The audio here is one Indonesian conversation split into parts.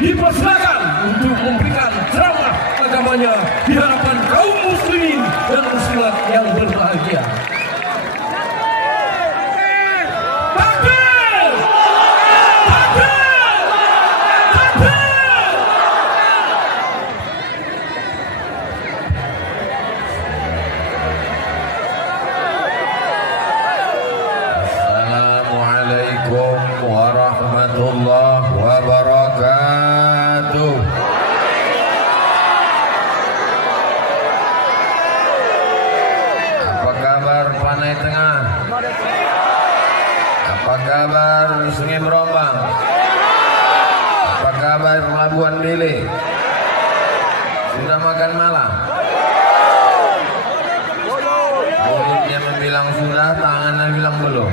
dipersilakan untuk memberikan ceramah agamanya di hadapan kaum muslimin dan muslimat yang berbahagia. Warahmatullahi wabarakatuh. Apa kabar Panai Tengah? Apa kabar Sungai Berombang? Apa kabar Pelabuhan Bilik? Sudah makan malam? Mulutnya membilang sudah, tangannya bilang belum.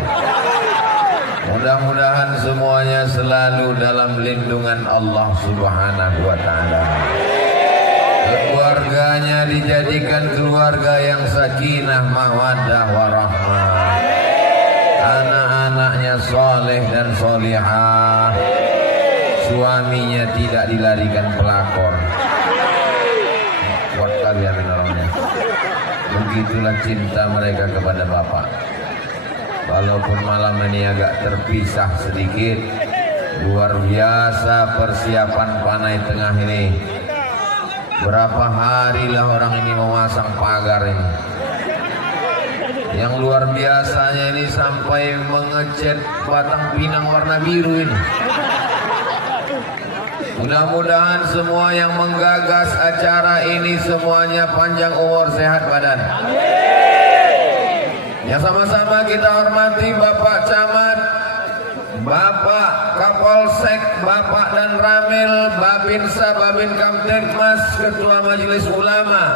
Mudah-mudahan semuanya selalu dalam lindungan Allah Subhanahu wa ta'ala. Keluarganya dijadikan keluarga yang sakinah, mawaddah, warahmah. Anak-anaknya soleh dan solihah. Suaminya tidak dilarikan pelakor. Kuat kali ya orangnya. Begitulah cinta mereka kepada Bapak. Walaupun malam ini agak terpisah sedikit, luar biasa persiapan Panai Tengah ini. Berapa hari lah orang ini memasang pagar ini. Yang luar biasanya ini sampai mengecat batang pinang warna biru ini. Mudah-mudahan semua yang menggagas acara ini semuanya panjang umur, sehat badan. Ya, sama-sama kita hormati Bapak Camat, Bapak Kapolsek, Bapak dan Ramil, Babinsa, Babin Kamtibmas, Ketua Majelis Ulama,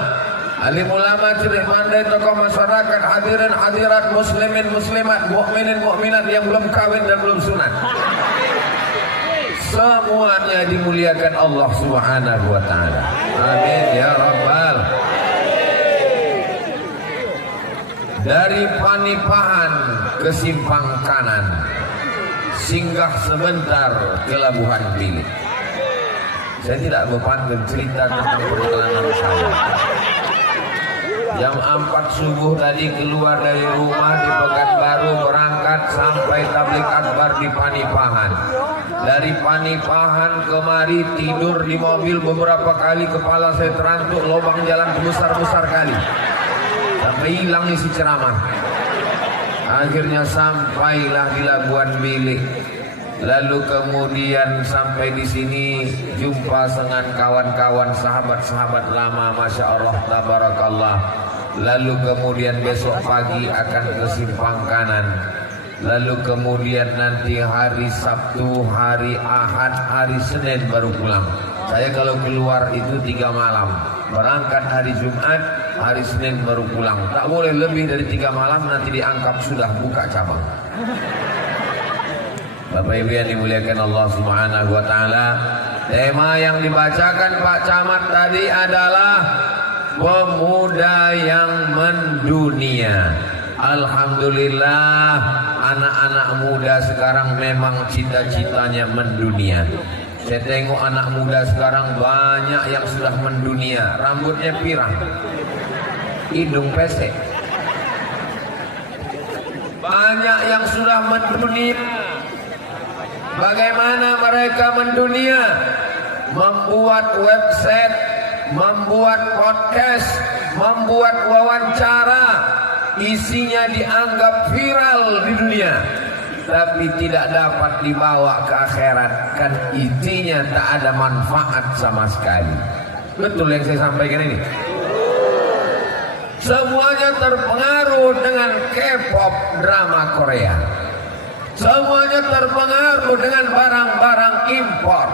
alim ulama, cilik pandai, tokoh masyarakat, hadirin hadirat, muslimin muslimat, mukminin mukminat yang belum kawin dan belum sunat. Semuanya dimuliakan Allah Subhanahu wa ta'ala. Amin ya rabbal. Dari Panipahan ke Simpang Kanan, singgah sebentar ke Labuhan Bilik. Saya tidak berpantun cerita tentang perjalanan saya. Jam 4 subuh tadi keluar dari rumah di Pekanbaru, berangkat sampai tablik akbar di Panipahan. Dari Panipahan kemari tidur di mobil beberapa kali, kepala saya terantuk, lubang jalan besar-besar kali. Sampai hilang isi ceramah. Akhirnya sampailah di Labuan Bilik. Lalu kemudian sampai di sini jumpa dengan kawan-kawan, sahabat-sahabat lama, masya Allah, tabarakallah. Lalu kemudian besok pagi akan ke Simpang Kanan. Lalu kemudian nanti hari Sabtu, hari Ahad, hari Senin baru pulang. Saya kalau keluar itu 3 malam. Berangkat hari Jumat, hari Senin baru pulang. Tak boleh lebih dari 3 malam, nanti dianggap sudah buka cabang. Bapak Ibu yang dimuliakan Allah Subhanahu wa ta'ala, tema yang dibacakan Pak Camat tadi adalah pemuda yang mendunia. Alhamdulillah, anak-anak muda sekarang memang cita-citanya mendunia. Saya tengok anak muda sekarang banyak yang sudah mendunia. Rambutnya pirang, hidung pesek. Banyak yang sudah mendunia. Bagaimana mereka mendunia? Membuat website, membuat podcast, membuat wawancara. Isinya dianggap viral di dunia, tapi tidak dapat dibawa ke akhirat. Kan intinya tak ada manfaat sama sekali. Betul yang saya sampaikan ini? Semuanya terpengaruh dengan K-pop drama Korea. Semuanya terpengaruh dengan barang-barang impor.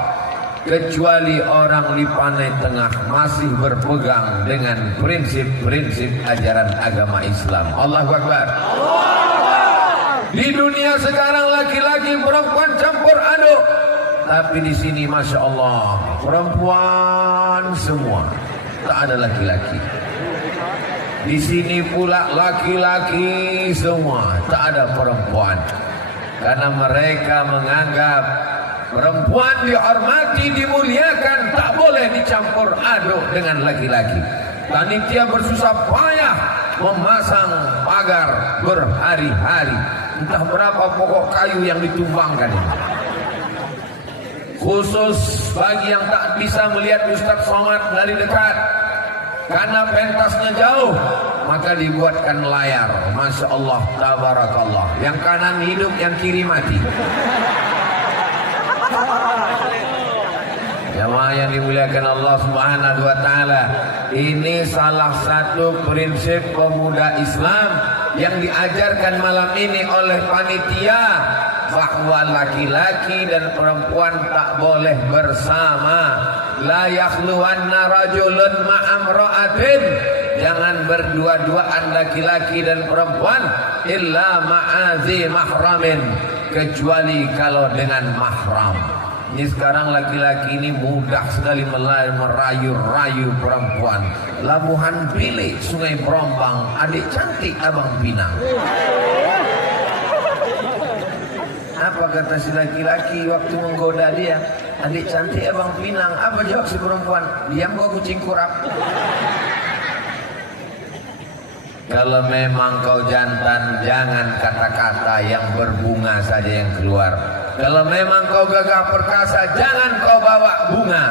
Kecuali orang di Panai Tengah masih berpegang dengan prinsip-prinsip ajaran agama Islam. Allahu Akbar. Di dunia sekarang laki-laki perempuan campur aduk, tapi di sini masya Allah perempuan semua, tak ada laki-laki. Di sini pula laki-laki semua, tak ada perempuan. Karena mereka menganggap Perempuan dihormati, dimuliakan, tak boleh dicampur aduk dengan laki-laki. Panitia bersusah payah memasang pagar berhari-hari. Entah berapa pokok kayu yang ditumbangkan ini. Khusus bagi yang tak bisa melihat Ustaz Somad dari dekat karena pentasnya jauh, maka dibuatkan layar. Masya Allah, tabarakallah. Yang kanan hidup, yang kiri mati. Jamaah yang dimuliakan Allah Subhanahu wa taala, ini salah satu prinsip pemuda Islam yang diajarkan malam ini oleh panitia, bahwa laki-laki dan perempuan tak boleh bersama. La yakhluwanna rajulun ma'amra'atin, jangan berdua-duaan laki-laki dan perempuan illa ma'azi mahramin, kecuali kalau dengan mahram. Ini sekarang laki-laki ini mudah sekali merayu-rayu perempuan. Labuhan Bilik, Sungai Berombang, adik cantik Abang Pinang. Apa kata si laki-laki waktu menggoda dia? Adik cantik Abang Pinang. Apa jawab si perempuan? Diam kau kucing kurap. Kalau memang kau jantan, jangan kata-kata yang berbunga saja yang keluar. Kalau memang kau gagah perkasa, jangan kau bawa bunga.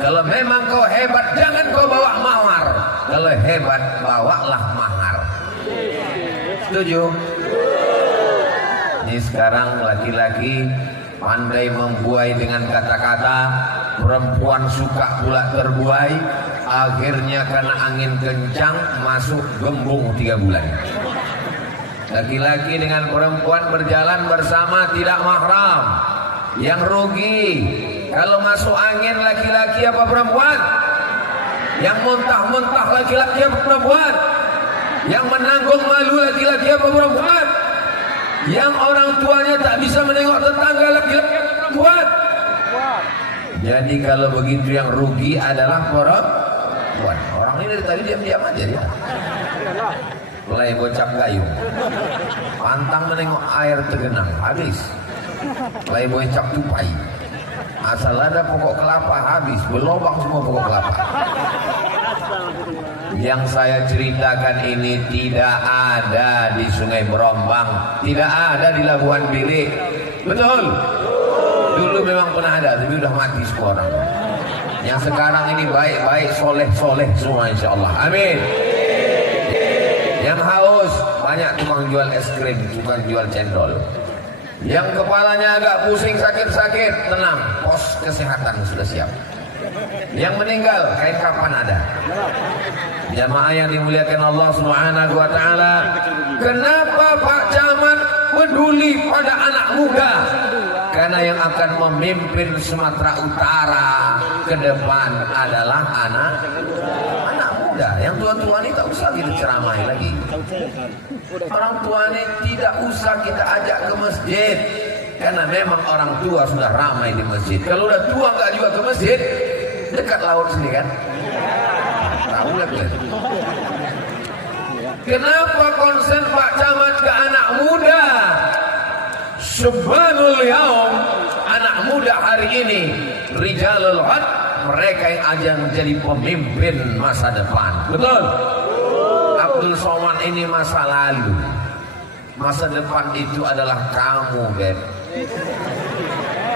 Kalau memang kau hebat, jangan kau bawa mawar. Kalau hebat, bawalah mahar. Setuju? Ini sekarang laki-laki pandai membuai dengan kata-kata, perempuan suka pula terbuai. Akhirnya karena angin kencang masuk gembung 3 bulan. Laki-laki dengan perempuan berjalan bersama tidak mahram. Yang rugi kalau masuk angin laki-laki apa perempuan? Yang muntah-muntah laki-laki apa perempuan? Yang menanggung malu laki-laki apa perempuan? Yang orang tuanya tak bisa menengok tetangga laki-laki apa perempuan? Jadi kalau begitu yang rugi adalah perempuan. Orang ini dari tadi diam-diam aja dia. Mulai bocap gayung, pantang menengok air tergenang, habis. Mulai bocap tupai, asal ada pokok kelapa habis, berlobang semua pokok kelapa. Yang saya ceritakan ini tidak ada di Sungai Berombang, tidak ada di Labuhan Bilik. Betul? Dulu memang pernah ada, tapi udah mati semua orang. Yang sekarang ini baik-baik, soleh-soleh semua insya Allah. Amin. Yang haus, banyak tukang jual es krim, tukang jual cendol. Yang kepalanya agak pusing, sakit-sakit, tenang, pos kesehatan sudah siap. Yang meninggal, kain kapan ada. Jamaah yang dimuliakan Allah Subhanahu wa taala, kenapa Pak Camat peduli pada anak muda? Karena yang akan memimpin Sumatera Utara ke depan adalah anak muda. Yang tua-tua ini tak usah kita ceramai lagi. Orang tua ini tidak usah kita ajak ke masjid, karena memang orang tua sudah ramai di masjid. Kalau udah tua nggak juga ke masjid, dekat laut sini kan? Tahu lagi. Kenapa konsen Pak Camat ke anak muda? Subhanul yaum, anak muda hari ini rijalul had, mereka yang akan menjadi pemimpin masa depan. Betul? Abdul Somad ini masa lalu. Masa depan itu adalah kamu, Beb.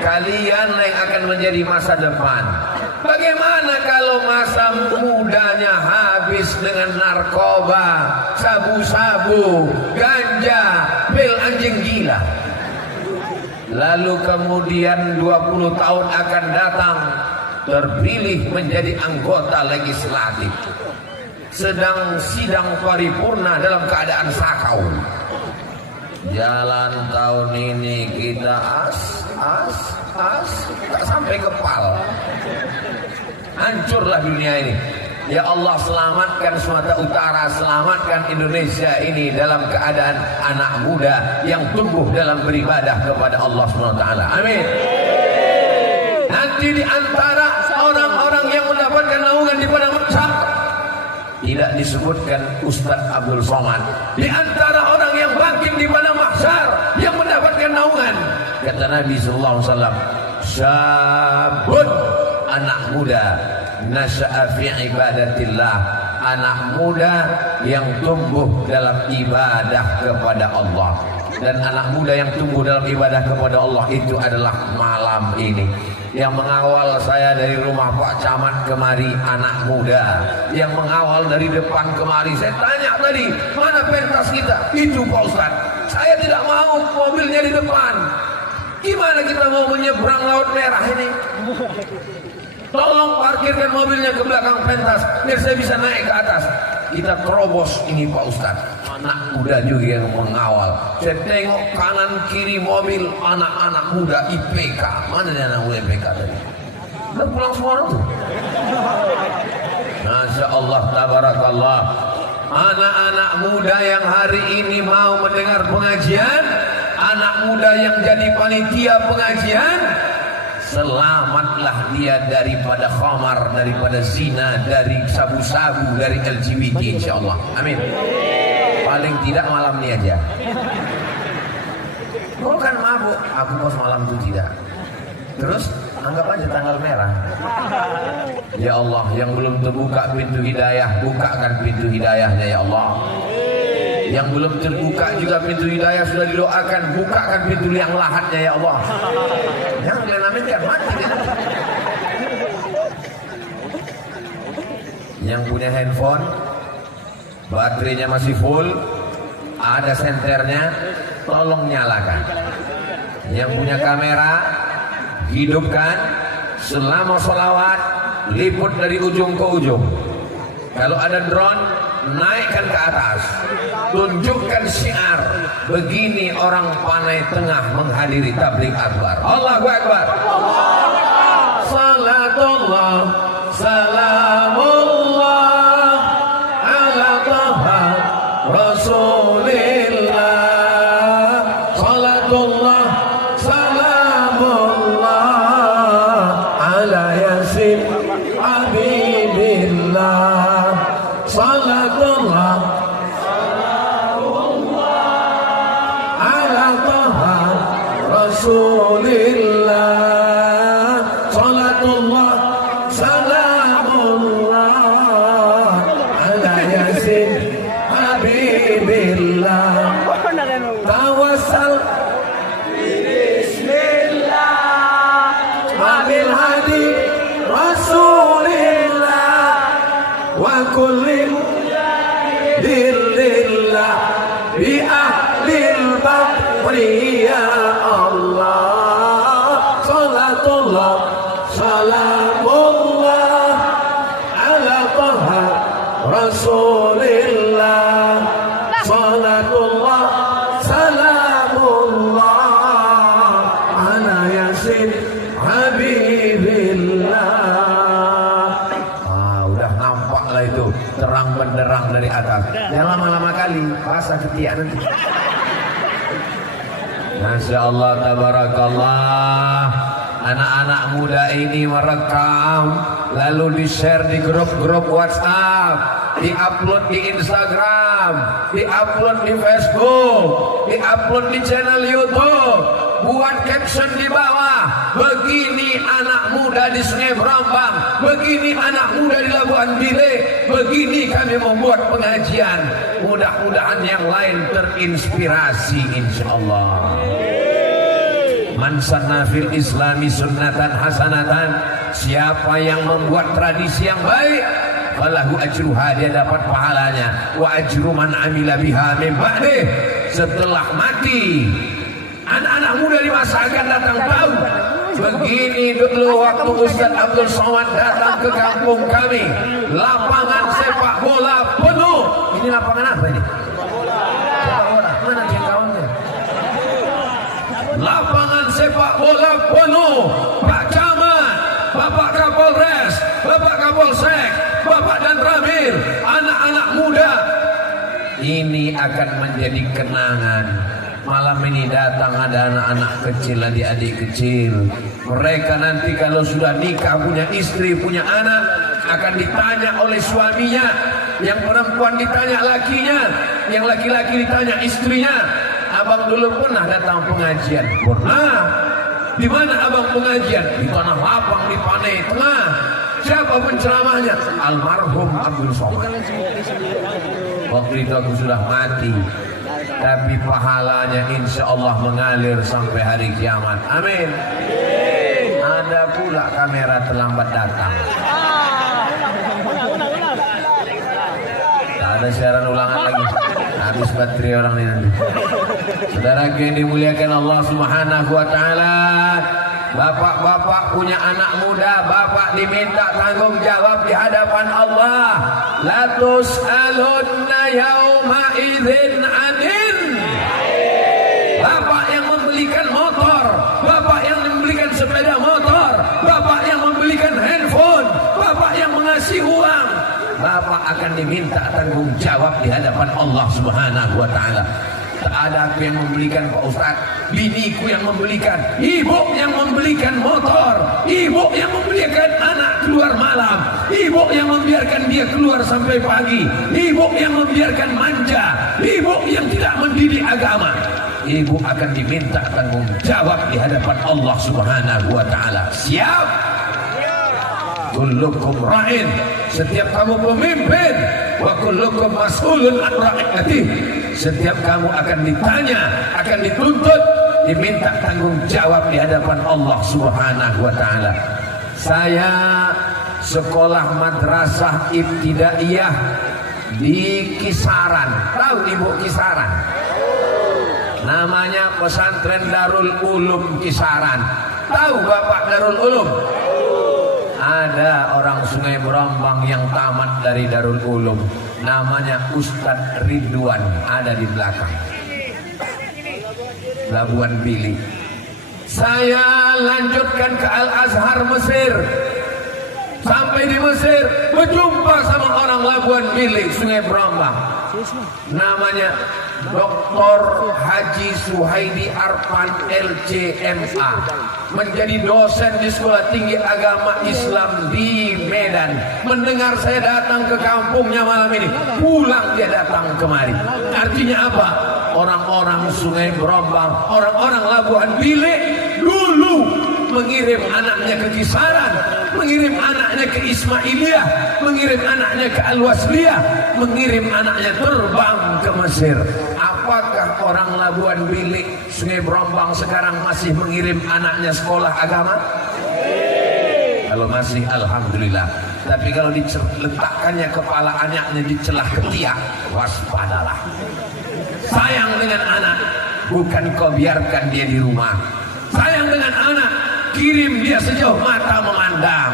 Kalian yang akan menjadi masa depan. Bagaimana kalau masa mudanya habis dengan narkoba, sabu-sabu, ganja, pil anjing gila? Lalu kemudian 20 tahun akan datang, terpilih menjadi anggota legislatif, sedang sidang paripurna dalam keadaan sakau. Jalan tahun ini kita tak sampai kepal. Hancurlah dunia ini. Ya Allah, selamatkan Sumatera Utara, selamatkan Indonesia ini dalam keadaan anak muda yang tumbuh dalam beribadah kepada Allah SWT. Amin. Nanti di antara orang-orang yang mendapatkan naungan di padang mahsyar tidak disebutkan Ustaz Abdul Somad. Di antara orang yang bangkit di padang mahsyar yang mendapatkan naungan, kata Nabi sallallahu alaihi wasallam, syabun, anak muda, nasya'a fi ibadatillah, anak muda yang tumbuh dalam ibadah kepada Allah. Dan anak muda yang tumbuh dalam ibadah kepada Allah itu adalah malam ini. Yang mengawal saya dari rumah Pak Camat kemari anak muda. Yang mengawal dari depan kemari. Saya tanya tadi, mana pentas kita? Itu Pak Ustadz. Saya tidak mau mobilnya di depan. Gimana kita mau menyeberang Laut Merah ini? Tolong parkirkan mobilnya ke belakang pentas biar saya bisa naik ke atas. Kita terobos ini Pak Ustadz. Anak muda juga yang mengawal. Saya tengok kanan kiri mobil anak-anak muda IPK. Mana dia anak muda IPK tadi? Udah pulang semua orang tuh. Masya Allah, tabarakallah. Anak-anak muda yang hari ini mau mendengar pengajian, anak muda yang jadi panitia pengajian, selamatlah dia daripada khamar, daripada zina, dari sabu-sabu, dari LGBT insyaallah. Amin. Paling tidak malam ini aja. Kau kan mabuk, aku bos malam itu tidak. Terus anggap aja tanggal merah. Ya Allah, yang belum terbuka pintu hidayah, bukakan pintu hidayahnya ya Allah. Yang belum terbuka juga pintu hidayah sudah didoakan, bukakan pintu yang lahatnya ya Allah. Yang kalian amin kan mati kan? Yang punya handphone, baterainya masih full, ada senternya, tolong nyalakan. Yang punya kamera, hidupkan selama sholawat, liput dari ujung ke ujung. Kalau ada drone, naikkan ke atas, tunjukkan syiar. Begini orang Panai Tengah menghadiri tabligh akbar. Allahu Akbar. Salatullah, salamullah ala taha rasulillah. Salatullah, salamullah ala yasin habibillah. Salatullah, salamullah ala taha rasulillah. Salatullah, salamullah ala yasin habibillah. Tawassal bismillah wabil hadi rasulillah wa kulli lillah bi ahlil badri ya Allah. Salatullah, salamullah ala taha rasulillah. Salatullah, salamullah ala yasin habibillah. Udah nampak lah itu terang benderang dari atas. Jangan lama-lama kali basah ketiak nanti. Masya Allah, tabarakallah. Anak-anak muda ini merekam, lalu di-share di grup-grup WhatsApp, di-upload di Instagram, di-upload di Facebook, di-upload di channel YouTube. Buat caption di bawah, begini anak muda di Sungai Brambang, begini anak muda di Labuan Bilik, begini kami membuat pengajian. Mudah-mudahan yang lain terinspirasi insyaallah. Man sanna fil islami sunnatan hasanatan, siapa yang membuat tradisi yang baik, falahu ajruha, dia dapat pahalanya, wa ajru man amila biha min ba'dih, setelah mati. Anak-anak muda di masa akan datang tahu. Begini dulu waktu Ustaz Abdul Somad datang ke kampung kami, lapangan sepak bola penuh. Ini lapangan apa ini? Sepak bola. Mana jengkauannya? Lapangan sepak bola penuh. Pak Camat, Bapak Kapolres, Bapak Kapolsek, Bapak dan Ramil, anak-anak muda. Ini akan menjadi kenangan. Malam ini datang ada anak-anak kecil, adik-adik kecil. Mereka nanti kalau sudah nikah, punya istri, punya anak, akan ditanya oleh suaminya. Yang perempuan ditanya lakinya, yang laki-laki ditanya istrinya. Abang dulu pernah datang pengajian? Pernah. Di mana abang pengajian? Di tanah lapang di Panai Tengah. Siapa penceramahnya? Almarhum Abdul Somad. Waktu itu aku sudah mati, tapi pahalanya insya Allah mengalir sampai hari kiamat. Amin. Ada pula kamera terlambat datang. Tak ada siaran ulangan lagi. Habis baterai orang ini nanti. Saudara yang dimuliakan Allah Subhanahu wa taala, bapak-bapak punya anak muda, bapak diminta tanggung jawab di hadapan Allah. La tus'alunna yauma idzin 'anil. Bapak yang membelikan motor, bapak yang membelikan sepeda motor, bapak yang membelikan handphone, bapak yang mengasih uang, bapak akan diminta tanggung jawab di hadapan Allah Subhanahu wa taala. Tak ada aku yang membelikan Pak Ustaz, biniku yang membelikan, ibu yang membelikan motor, ibu yang membelikan anak keluar malam, ibu yang membiarkan dia keluar sampai pagi, ibu yang membiarkan manja, ibu yang tidak mendidik agama. Ibu akan diminta tanggung jawab di hadapan Allah Subhanahu wa taala. Siap? Kullukum ra'in, setiap kamu pemimpin, wa kullukum mas'ulun an ra'iyatihi. Setiap kamu akan ditanya, akan dituntut, diminta tanggung jawab di hadapan Allah Subhanahu wa taala. Saya sekolah madrasah ibtidaiyah di Kisaran. Tahu Ibu Kisaran? Namanya Pesantren Darul Ulum Kisaran. Tahu Bapak Darul Ulum? Ada orang Sungai Berombang yang tamat dari Darul Ulum, namanya Ustadz Ridwan, ada di belakang Labuan Bili. Saya lanjutkan ke Al-Azhar Mesir. Sampai di Mesir berjumpa sama orang Labuan Bili, Sungai Berombang, namanya Dr. Haji Suhaidi Arfan LCMA, menjadi dosen di Sekolah Tinggi Agama Islam di Medan. Mendengar saya datang ke kampungnya malam ini, pulang dia datang kemari. Artinya apa? Orang-orang Sungai Berombang, orang-orang Labuan Bili dulu mengirim anaknya ke Kisaran, mengirim anaknya ke Ismailiyah, mengirim anaknya ke Al-Wasliyah, mengirim anaknya terbang ke Mesir. Apakah orang Labuan Bili, Sungai Berombang sekarang masih mengirim anaknya sekolah agama? Kalau masih, alhamdulillah. Tapi kalau diletakkannya kepala anaknya di celah ketiak, waspadalah. Sayang dengan anak, bukan kau biarkan dia di rumah. Sayang dengan anak, kirim dia sejauh mata memandang.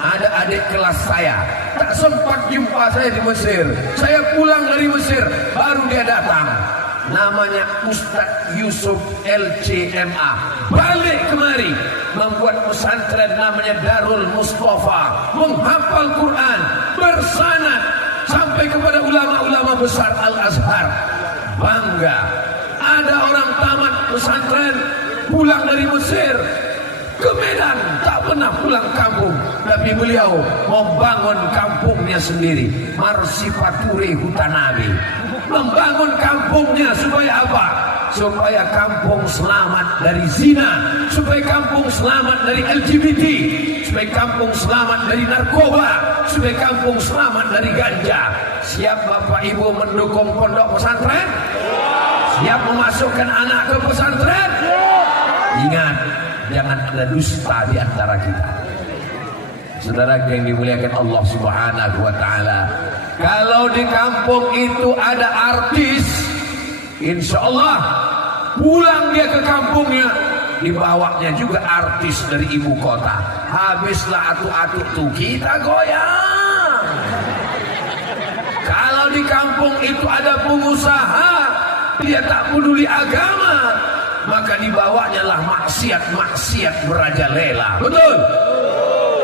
Ada adik kelas saya tak sempat jumpa saya di Mesir. Saya pulang dari Mesir, baru dia datang. Namanya Ustadz Yusuf LCMA. Balik kemari, membuat pesantren namanya Darul Mustafa, menghafal Quran, bersanad sampai kepada ulama-ulama besar Al-Azhar. Bangga. Ada orang tamat pesantren, pulang dari Mesir ke Medan, tak pernah pulang kampung, tapi beliau membangun kampungnya sendiri, Marsipaturi Hutanabi. Membangun kampungnya supaya apa? Supaya kampung selamat dari zina, supaya kampung selamat dari LGBT, supaya kampung selamat dari narkoba, supaya kampung selamat dari ganja. Siap Bapak Ibu mendukung pondok pesantren? Siap memasukkan anak ke pesantren? Ingat, jangan ada dusta di antara kita. Saudara yang dimuliakan Allah Subhanahu wa taala, kalau di kampung itu ada artis, insya Allah pulang dia ke kampungnya, dibawanya juga artis dari ibu kota. Habislah atu-atu tuh kita goyang. Kalau di kampung itu ada pengusaha, dia tak peduli agama, maka dibawanya lah maksiat-maksiat merajalela. Betul?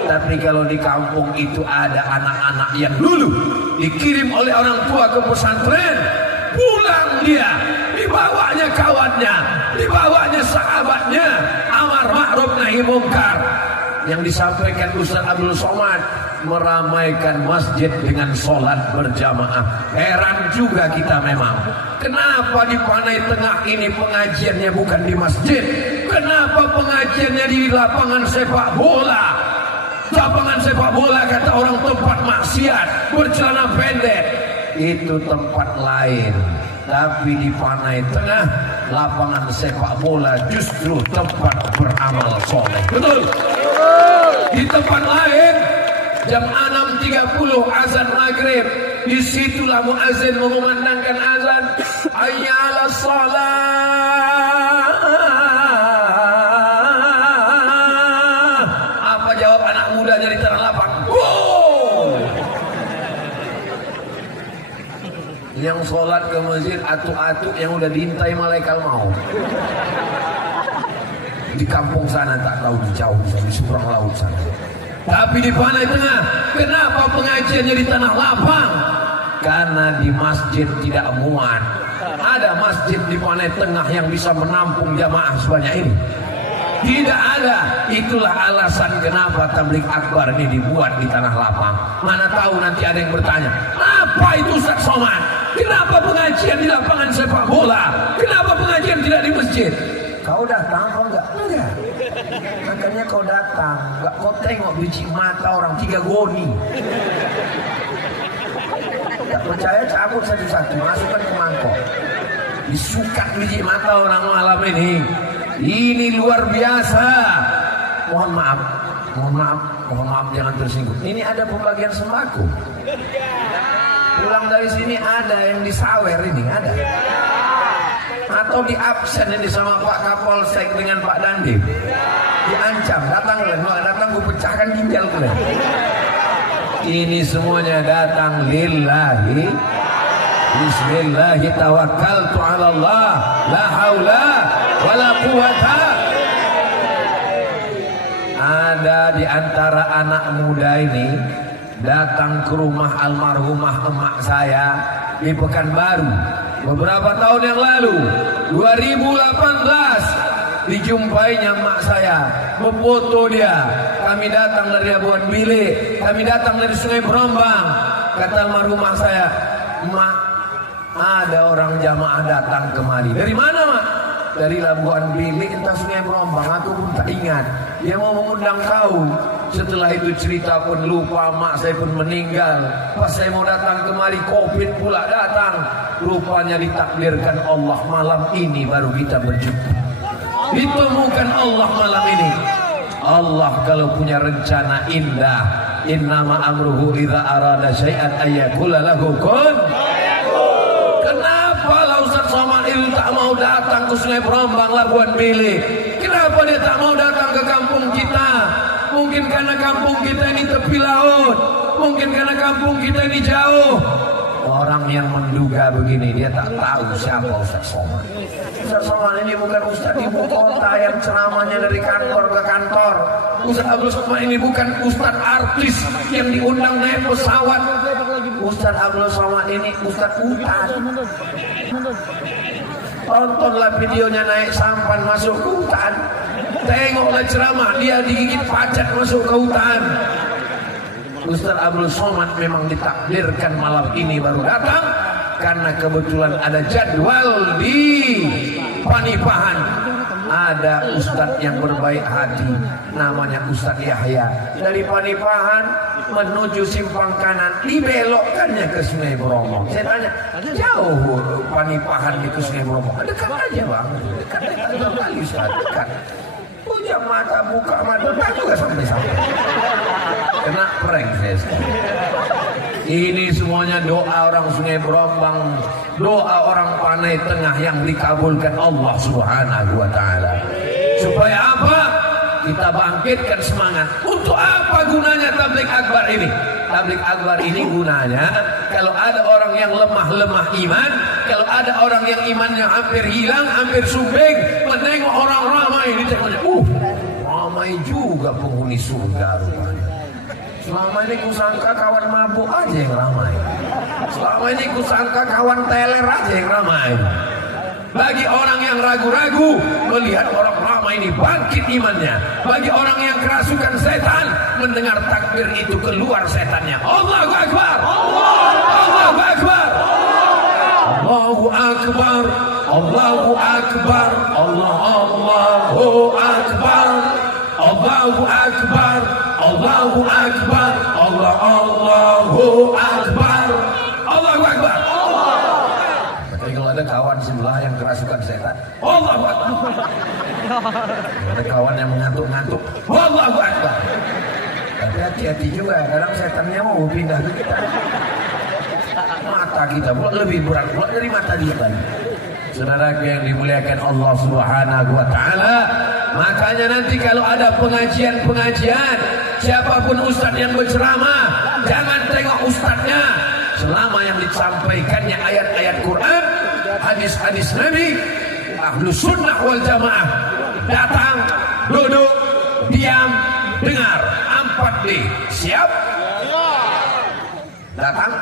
Tapi kalau di kampung itu ada anak-anak yang dulu dikirim oleh orang tua ke pesantren, pulang dia, dibawanya kawannya, dibawanya sahabatnya, amar ma'ruf nahi mungkar. Yang disampaikan Ustaz Abdul Somad, meramaikan masjid dengan sholat berjamaah. Heran juga kita memang, kenapa di Panai Tengah ini pengajiannya bukan di masjid, Kenapa pengajiannya di lapangan sepak bola? Lapangan sepak bola kata orang tempat maksiat, bercelana pendek. Itu tempat lain. Tapi di Panai Tengah, lapangan sepak bola justru tempat beramal soleh. Betul? Di tempat lain, jam 6.30 azan maghrib, disitulah muazin mengumandangkan azan, hayya 'alas shalah. Apa jawab anak mudanya di tanah lapang? Gol. Yang sholat ke masjid atuk-atuk yang udah diintai malaikat maut. Di kampung sana tak tahu, di jauh di seberang laut sana. Tapi di Panai Tengah, kenapa pengajiannya di tanah lapang? Karena di masjid tidak muat. Ada masjid di Panai Tengah yang bisa menampung jamaah sebanyak ini? Tidak ada. Itulah alasan kenapa tabligh akbar ini dibuat di tanah lapang. Mana tahu nanti ada yang bertanya, apa itu Ustaz Somad? Kenapa pengajian di lapangan sepak bola? Kenapa pengajian tidak di masjid? Kau datang kau enggak? Enggak. Makanya kau datang, enggak kau tengok biji mata orang 3 goni. Tak percaya cabut satu-satu, masukkan ke mangkok. Disukat biji mata orang malam ini. Ini luar biasa. Mohon maaf jangan tersinggung. Ini ada pembagian sembako. Pulang dari sini ada yang disawer ini, ada. Atau di absen ini sama Pak Kapolsek dengan Pak Dandim. Diancam, datang gue pecahkan ginjal kalian. Ini semuanya datang lillahi. Bismillahi tawakkaltu ala Allah, la haula wala quwata. Ada di antara anak muda ini datang ke rumah almarhumah emak saya di Pekanbaru beberapa tahun yang lalu, 2018. Dijumpainya emak saya, memfoto dia. Kami datang dari Labuan Bilik, kami datang dari Sungai Berombang. Kata almarhumah saya, emak, ada orang jamaah datang kemari. Dari mana, mak? Dari Labuan Bilik entah Sungai Berombang, aku pun tak ingat. Dia mau mengundang kau. Setelah itu cerita pun lupa, mak saya pun meninggal. Pas saya mau datang kemari, Covid pula datang. Rupanya ditakdirkan Allah malam ini baru kita berjumpa. Ditemukan Allah malam ini. Allah kalau punya rencana indah, innama amruhu idza arada syai'an ayyakula lahu kun. Kenapa Ustaz Somad itu tak mau datang ke Sungai Berombang, Labuan Bilik? Kenapa dia tak mau datang ke kampung kita? Mungkin karena kampung kita ini tepi laut, mungkin karena kampung kita ini jauh. Orang yang menduga begini, dia tak tahu siapa Ustaz Somad. Ustaz Somad ini bukan Ustaz ibu kota yang ceramahnya dari kantor ke kantor. Ustaz Abdul Somad ini bukan Ustaz artis yang diundang naik pesawat. Ustaz Abdul Somad ini Ustaz hutan. Tontonlah videonya naik sampan masuk ke hutan. Tengoklah ceramah, dia digigit pacat masuk ke hutan. Ustaz Abdul Somad memang ditakdirkan malam ini baru datang karena kebetulan ada jadwal di Panipahan. Ada ustadz yang berbaik hati, namanya Ustadz Yahya. Dari Panipahan menuju simpang kanan, dibelokkannya ke Sungai Berombong. Saya tanya, jauh Panipahan itu Sungai Berombong? Dekat aja bang, dekat kali Ustaz, dekat. Punya mata buka mata, tak juga sampai-sampai. Kena prank saya sekarang. Ini semuanya doa orang Sungai Berombang, doa orang Panai Tengah yang dikabulkan Allah Subhanahu wa Ta'ala. Supaya apa? Kita bangkitkan semangat. Untuk apa gunanya tabligh akbar ini? Tabligh akbar ini gunanya kalau ada orang yang lemah iman, kalau ada orang yang imannya hampir hilang, hampir sumbing, menengok orang ramai, ditengoknya, ramai juga penghuni surga rupanya. Selama ini kusangka kawan mabuk aja yang ramai. Selama ini kusangka kawan teler aja yang ramai. Bagi orang yang ragu-ragu melihat orang ramai ini bangkit imannya. Bagi orang yang kerasukan setan mendengar takbir itu keluar setannya. Allahu Akbar. Allahu Akbar. Allahu Akbar. Allahu Akbar. Allahu Akbar, Allahu Akbar, Allahu Akbar, Allahu Akbar, Allahu Akbar. Tapi kalau ada kawan sebelah yang kerasukan setan, Allahu Akbar. Ada kawan yang mengantuk-ngantuk, Allahu Akbar. Tapi hati-hati juga, kadang setannya mau pindah ke kita. Mata kita pula lebih berat pula dari mata dia tadi. Saudara yang dimuliakan Allah Subhanahu wa taala, makanya nanti kalau ada pengajian-pengajian, siapapun ustaz yang berceramah, jangan tengok ustaznya, selama yang disampaikannya ayat-ayat Quran, hadis-hadis Nabi, Ahlus Sunnah wal Jamaah. Datang, duduk, diam, dengar. 4D. Siap? Datang,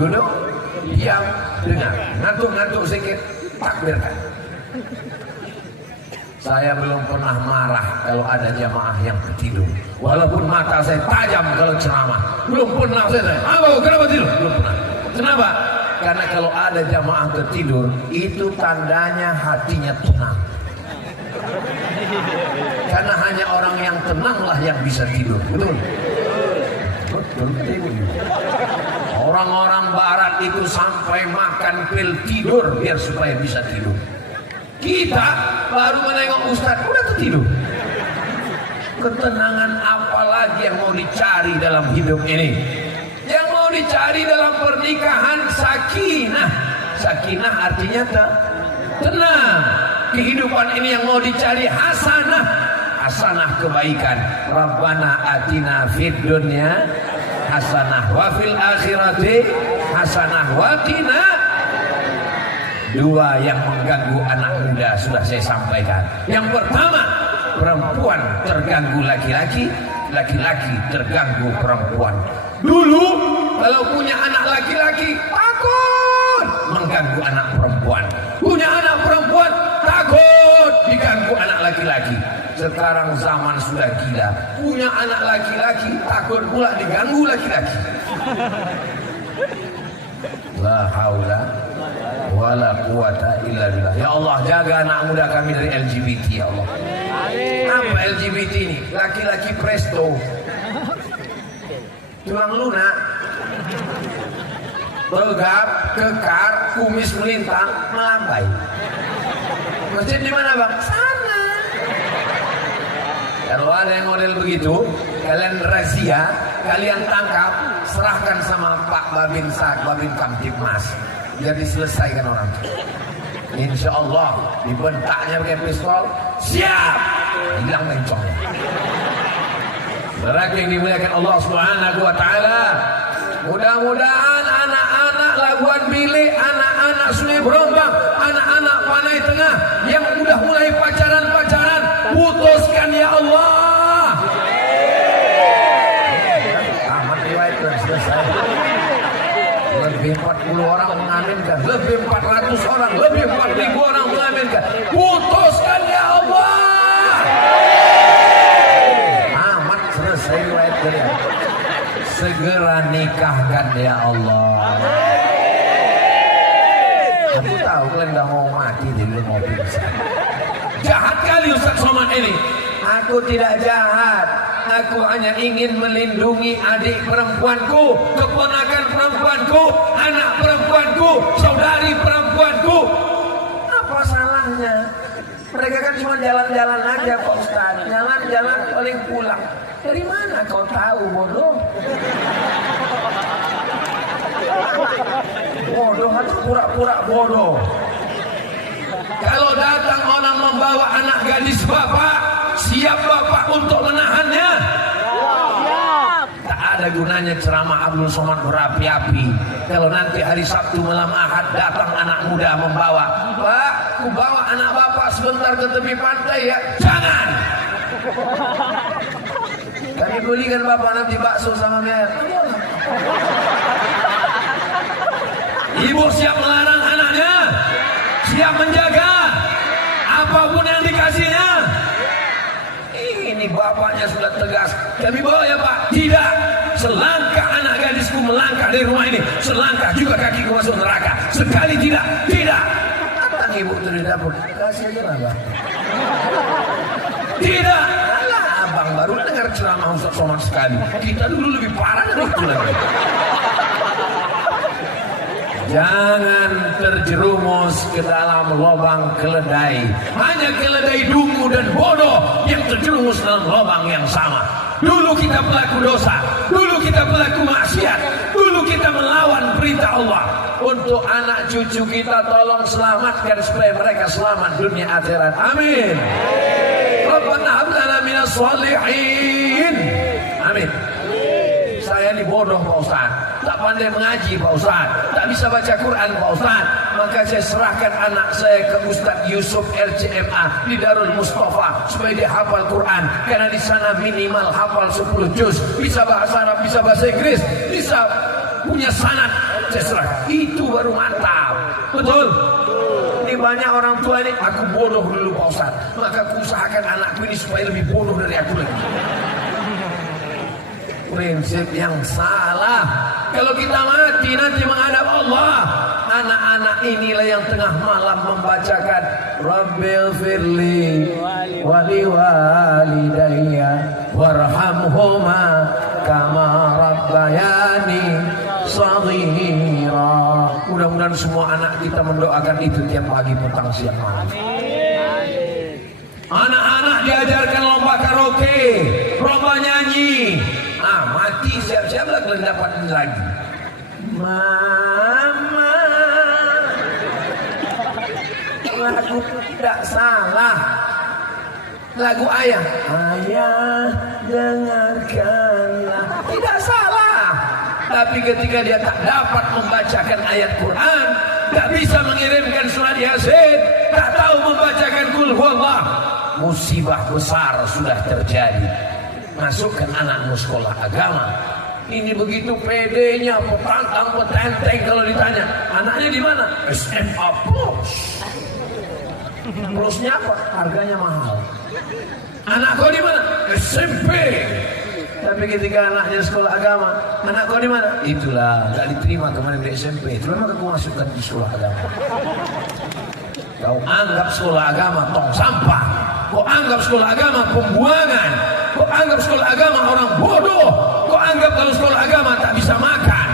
duduk, diam, dengar. Ngantuk-ngantuk sedikit, takbirkan. Saya belum pernah marah kalau ada jamaah yang tertidur. Walaupun mata saya tajam kalau ceramah. Belum pernah saya. Kenapa tidur? Belum pernah. Kenapa? Karena kalau ada jamaah tertidur, itu tandanya hatinya tenang. Karena hanya orang yang tenanglah yang bisa tidur. Betul? Betul. Orang-orang barat itu sampai makan pil tidur biar supaya bisa tidur. Kita baru menengok ustaz udah tertidur. Ketenangan apa lagi yang mau dicari dalam hidup ini? Yang mau dicari dalam pernikahan sakinah. Sakinah artinya tenang. Kehidupan ini yang mau dicari hasanah. Hasanah kebaikan. Rabbana atina fid dunya hasanah wa fil akhirati hasanah wa qina. Dua yang mengganggu anak muda sudah saya sampaikan. Yang pertama, perempuan terganggu laki-laki, laki-laki terganggu perempuan. Dulu kalau punya anak laki-laki takut mengganggu anak perempuan. Punya anak perempuan takut diganggu anak laki-laki. Sekarang zaman sudah gila. Punya anak laki-laki takut pula diganggu laki-laki. La haula wala quwata illa billah. Ya Allah, jaga anak muda kami dari LGBT ya Allah. Apa LGBT ini? Laki-laki presto, tulang lunak, begap, kekar, kumis melintang, melambai. Masjid di mana bang? Sana. Kalau ada yang model begitu, kalian razia, kalian tangkap, serahkan sama Pak Babin Sak, Babin Kamtibmas. Biar diselesaikan orang. Insya Allah dibentaknya pakai pistol, siap, hilang bencongnya. Saudara yang dimuliakan Allah Subhanahu wa taala, mudah-mudahan anak-anak Labuan Bilik, anak-anak Sungai Berombang, anak-anak Panai Tengah yang udah mulai pacaran-pacaran, putuskan ya Allah. Tamat riwayat dan selesai. Lebih 40 orang mengaminkan, lebih 400 orang, lebih 4.000 orang mengaminkan. Putuskan ya Allah. Amat selesai riwayat kalian. Segera nikahkan ya Allah. Aku tahu kalian udah mau mati di mau pingsan. Jahat kali Ustaz Somad ini. Aku tidak jahat. Aku hanya ingin melindungi adik perempuanku, keponakan perempuanku, anak perempuanku, saudari perempuanku. Apa salahnya? Mereka kan cuma jalan-jalan aja Pak Ustaz. Jalan-jalan paling pulang. Dari mana kau tahu bodoh? Bodoh atau pura-pura bodoh. Kalau datang orang membawa anak gadis bapak, siap bapak untuk menahannya? Tak ada gunanya ceramah Abdul Somad berapi-api. Kalau nanti hari Sabtu malam Ahad datang anak muda membawa, Pak, ku bawa anak bapak sebentar ke tepi pantai ya. Jangan. Kami belikan bapak nanti bakso sama mer. Ibu siap melarang anaknya, siap menjaga apapun yang dikasihnya. Ini bapaknya sudah tegas. Kami bawa ya Pak. Tidak. Selangkah anak gadisku melangkah dari rumah ini, selangkah juga kakiku masuk neraka. Sekali tidak. Tidak. Datang ibu dari dapur. Kasih aja lah Pak. Tidak. Alah, abang baru dengar ceramah Ustaz Somad sekali. Kita dulu lebih parah dari itu lagi. Jangan terjerumus ke dalam lubang keledai. Hanya keledai dungu dan bodoh yang terjerumus dalam lubang yang sama. Dulu kita pelaku dosa, dulu kita pelaku maksiat, dulu kita melawan perintah Allah. Untuk anak cucu kita tolong selamatkan supaya mereka selamat dunia akhirat. Amin. Rabbana hab lana minas shalihin. Amin. Saya ini bodoh Pak Ustaz, tak pandai mengaji Pak Ustaz, tak bisa baca Quran Pak Ustaz. Maka saya serahkan anak saya ke Ustaz Yusuf LCMA di Darul Mustafa supaya dia hafal Quran. Karena di sana minimal hafal 10 juz, bisa bahasa Arab, bisa bahasa Inggris, bisa punya sanad. Saya serahkan. Itu baru mantap. Betul? Ini banyak orang tua ini, aku bodoh dulu Pak Ustaz, maka aku usahakan anakku ini supaya lebih bodoh dari aku lagi. Prinsip yang salah. Kalau kita mati nanti menghadap Allah, anak-anak inilah yang tengah malam membacakan Rabbil firli wali walidayya warhamhuma kama rabbayani shaghira. Mudah-mudahan semua anak kita mendoakan itu tiap pagi, petang, siang, malam. Anak-anak diajarkan lomba karaoke, lomba nyanyi. Mati siap-siap lah kalian dapat lagi. Mama, lagu tidak salah. Lagu ayah, ayah dengarkanlah, tidak salah. Tapi ketika dia tak dapat membacakan ayat Quran, tak bisa mengirimkan surat Yasin, tak tahu membacakan Qul Huwallah, musibah besar sudah terjadi. Masukkan anakmu sekolah agama. Ini begitu pedenya, petantang petenteng kalau ditanya, anaknya di mana? SMA Plus. Plusnya apa? Harganya mahal. Anak kau di mana? SMP. Tapi ketika anaknya sekolah agama, anak kau di mana? Itulah, gak diterima kemarin di SMP. Itulah maka kau masukkan di sekolah agama. Kau anggap sekolah agama tong sampah. Kau anggap sekolah agama pembuangan. Kau anggap sekolah agama orang bodoh. Kau anggap kalau sekolah agama tak bisa makan.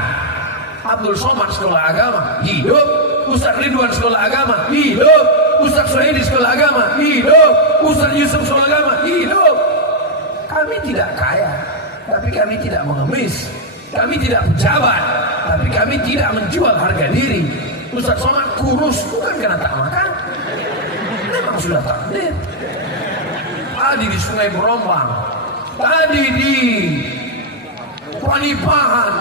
Abdul Somad sekolah agama hidup. Ustaz Ridwan sekolah agama hidup. Ustaz Sohidi sekolah agama hidup. Ustaz Yusuf sekolah agama hidup. Kami tidak kaya, tapi kami tidak mengemis. Kami tidak pejabat, tapi kami tidak menjual harga diri. Ustaz Somad kurus bukan karena tak makan, memang sudah takdir. Tadi di Sungai Berombang, tadi di Panipahan,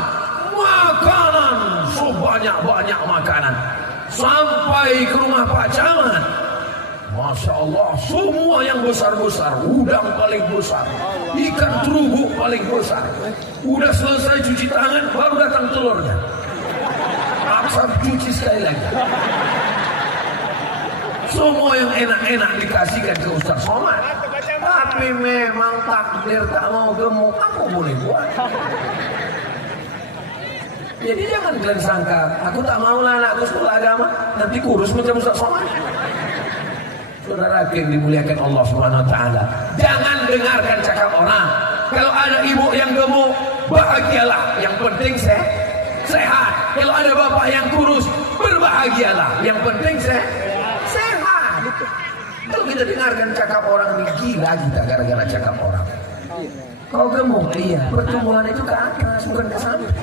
makanan sebanyak-banyak makanan. Sampai ke rumah Pak Camat, Masya Allah, semua yang besar-besar, udang paling besar, ikan terubuk paling besar. Udah selesai cuci tangan, baru datang telurnya. Paksa cuci sekali lagi. Semua yang enak-enak dikasihkan ke Ustaz Somad. Tapi memang takdir tak mau gemuk, aku boleh buat. Jadi jangan kalian sangka, aku tak mau lah anakku sekolah agama, nanti kurus macam Ustaz Somad. Saudara yang dimuliakan Allah Subhanahu wa taala, jangan dengarkan cakap orang. Kalau ada ibu yang gemuk, bahagialah, yang penting sehat. Kalau ada bapak yang kurus, berbahagialah, yang penting sehat. Kalau kita dengarkan cakap orang ini, gila kita gara-gara cakap orang. Kau gemuk, iya, pertumbuhan itu ke atas, bukan ke samping.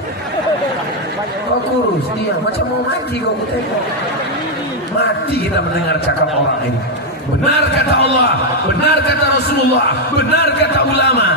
Kau kurus, iya, macam mau mati kau tengok. Mati kita mendengar cakap orang ini. Benar kata Allah, benar kata Rasulullah, benar kata ulama.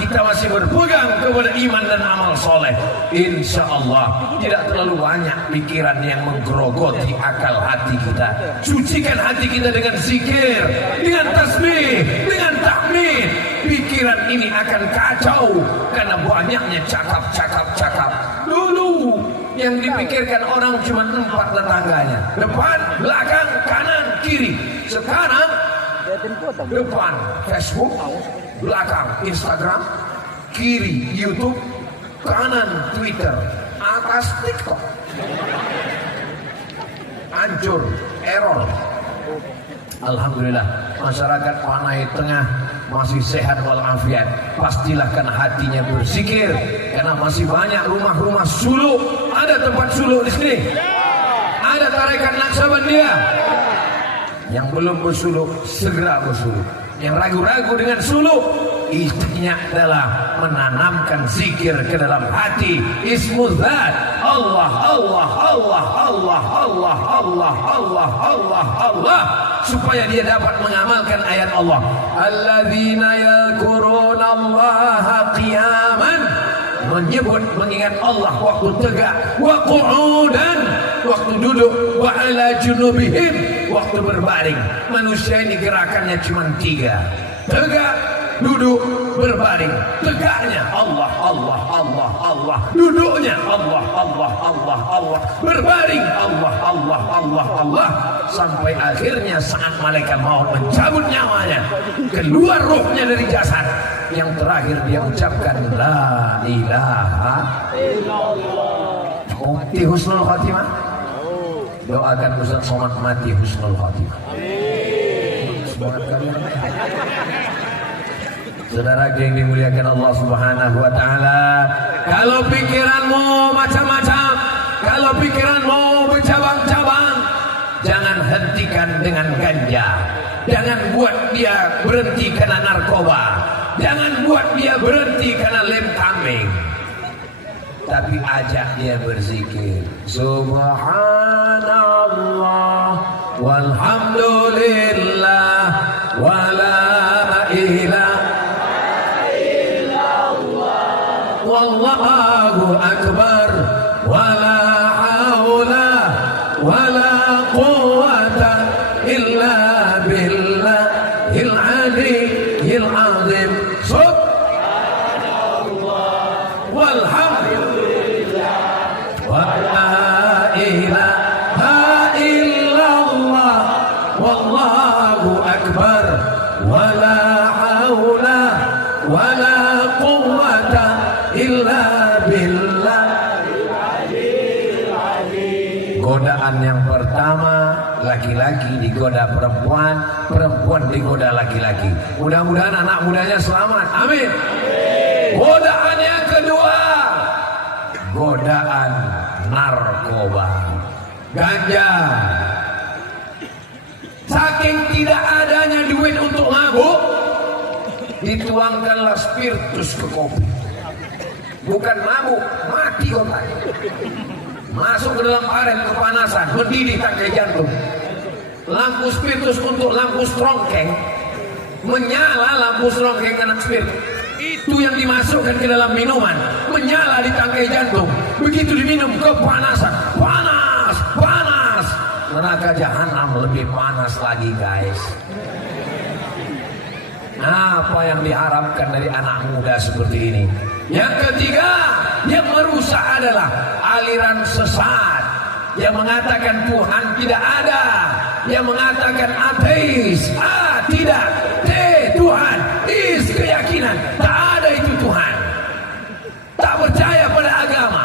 Kita masih berpegang kepada iman dan amal soleh. Insya Allah tidak terlalu banyak pikiran yang menggerogoti akal hati kita. Sucikan hati kita dengan zikir, dengan tasbih, dengan tahmid. Pikiran ini akan kacau karena banyaknya cakap. Dulu yang dipikirkan orang cuma 4 tetangganya, depan, belakang, kanan, kiri. Sekarang depan Facebook, belakang Instagram, kiri YouTube, kanan Twitter, atas TikTok. Hancur, error. Alhamdulillah masyarakat Panai Tengah masih sehat walafiat. Pastilah karena hatinya berzikir, karena masih banyak rumah-rumah suluk. Ada tempat suluk di sini, ada tarekat Naksabandia. Yang belum bersuluk segera bersuluk. Yang ragu-ragu dengan suluk, istrinya adalah menanamkan zikir ke dalam hati. Ismudzat Allah Allah Allah Allah Allah Allah Allah Allah Allah, supaya dia dapat mengamalkan ayat Allah. Alladzina yadhkuruna Allaha qiyaman, menyebut mengingat Allah waktu tegak, wa qu'udan waktu duduk, wa ala junubihim waktu berbaring. Manusia ini gerakannya cuma 3: tegak, duduk, berbaring. Tegaknya Allah Allah Allah Allah, duduknya Allah Allah Allah Allah, berbaring Allah Allah Allah Allah, sampai akhirnya saat malaikat maut mencabut nyawanya, keluar ruhnya dari jasad, yang terakhir dia ucapkan la ilaha illallah. Mati husnul khatimah. Doakan Ustaz Somad mati husnul khatimah. Semangat kalian. Saudara yang dimuliakan Allah Subhanahu wa taala, kalau pikiranmu macam-macam, kalau pikiranmu bercabang-cabang, jangan hentikan dengan ganja. Jangan buat dia berhenti karena narkoba. Jangan buat dia berhenti karena lem kambing. Tapi ajak dia berzikir. Subhanallah walhamdulillah wala ilaha wallahu akbar wala haula wala quwwata illa billahil aliyyil azim. Subhanallah walhamdulillah wala ilaha illallah wallahu akbar wala haula wala quwwata illa billah. Godaan yang pertama, laki-laki digoda perempuan, perempuan digoda laki-laki. Mudah-mudahan anak mudanya selamat, amin. Godaan yang kedua, godaan narkoba, ganja. Saking tidak adanya duit untuk mabuk, dituangkanlah spiritus ke kopi. Bukan mabuk, mati otak. Masuk ke dalam aren kepanasan, mendidih tangkai jantung. Lampu spiritus untuk lampu strongkeng, menyala lampu strongkeng kena spiritus. Itu yang dimasukkan ke dalam minuman, menyala di tangkai jantung. Begitu diminum kepanasan, panas, panas. Neraka jahanam lebih panas lagi, guys. Apa yang diharapkan dari anak muda seperti ini? Yang ketiga, yang merusak adalah aliran sesat yang mengatakan Tuhan tidak ada, yang mengatakan ateis, tidak, Tuhan is keyakinan, tak ada itu Tuhan, tak percaya pada agama.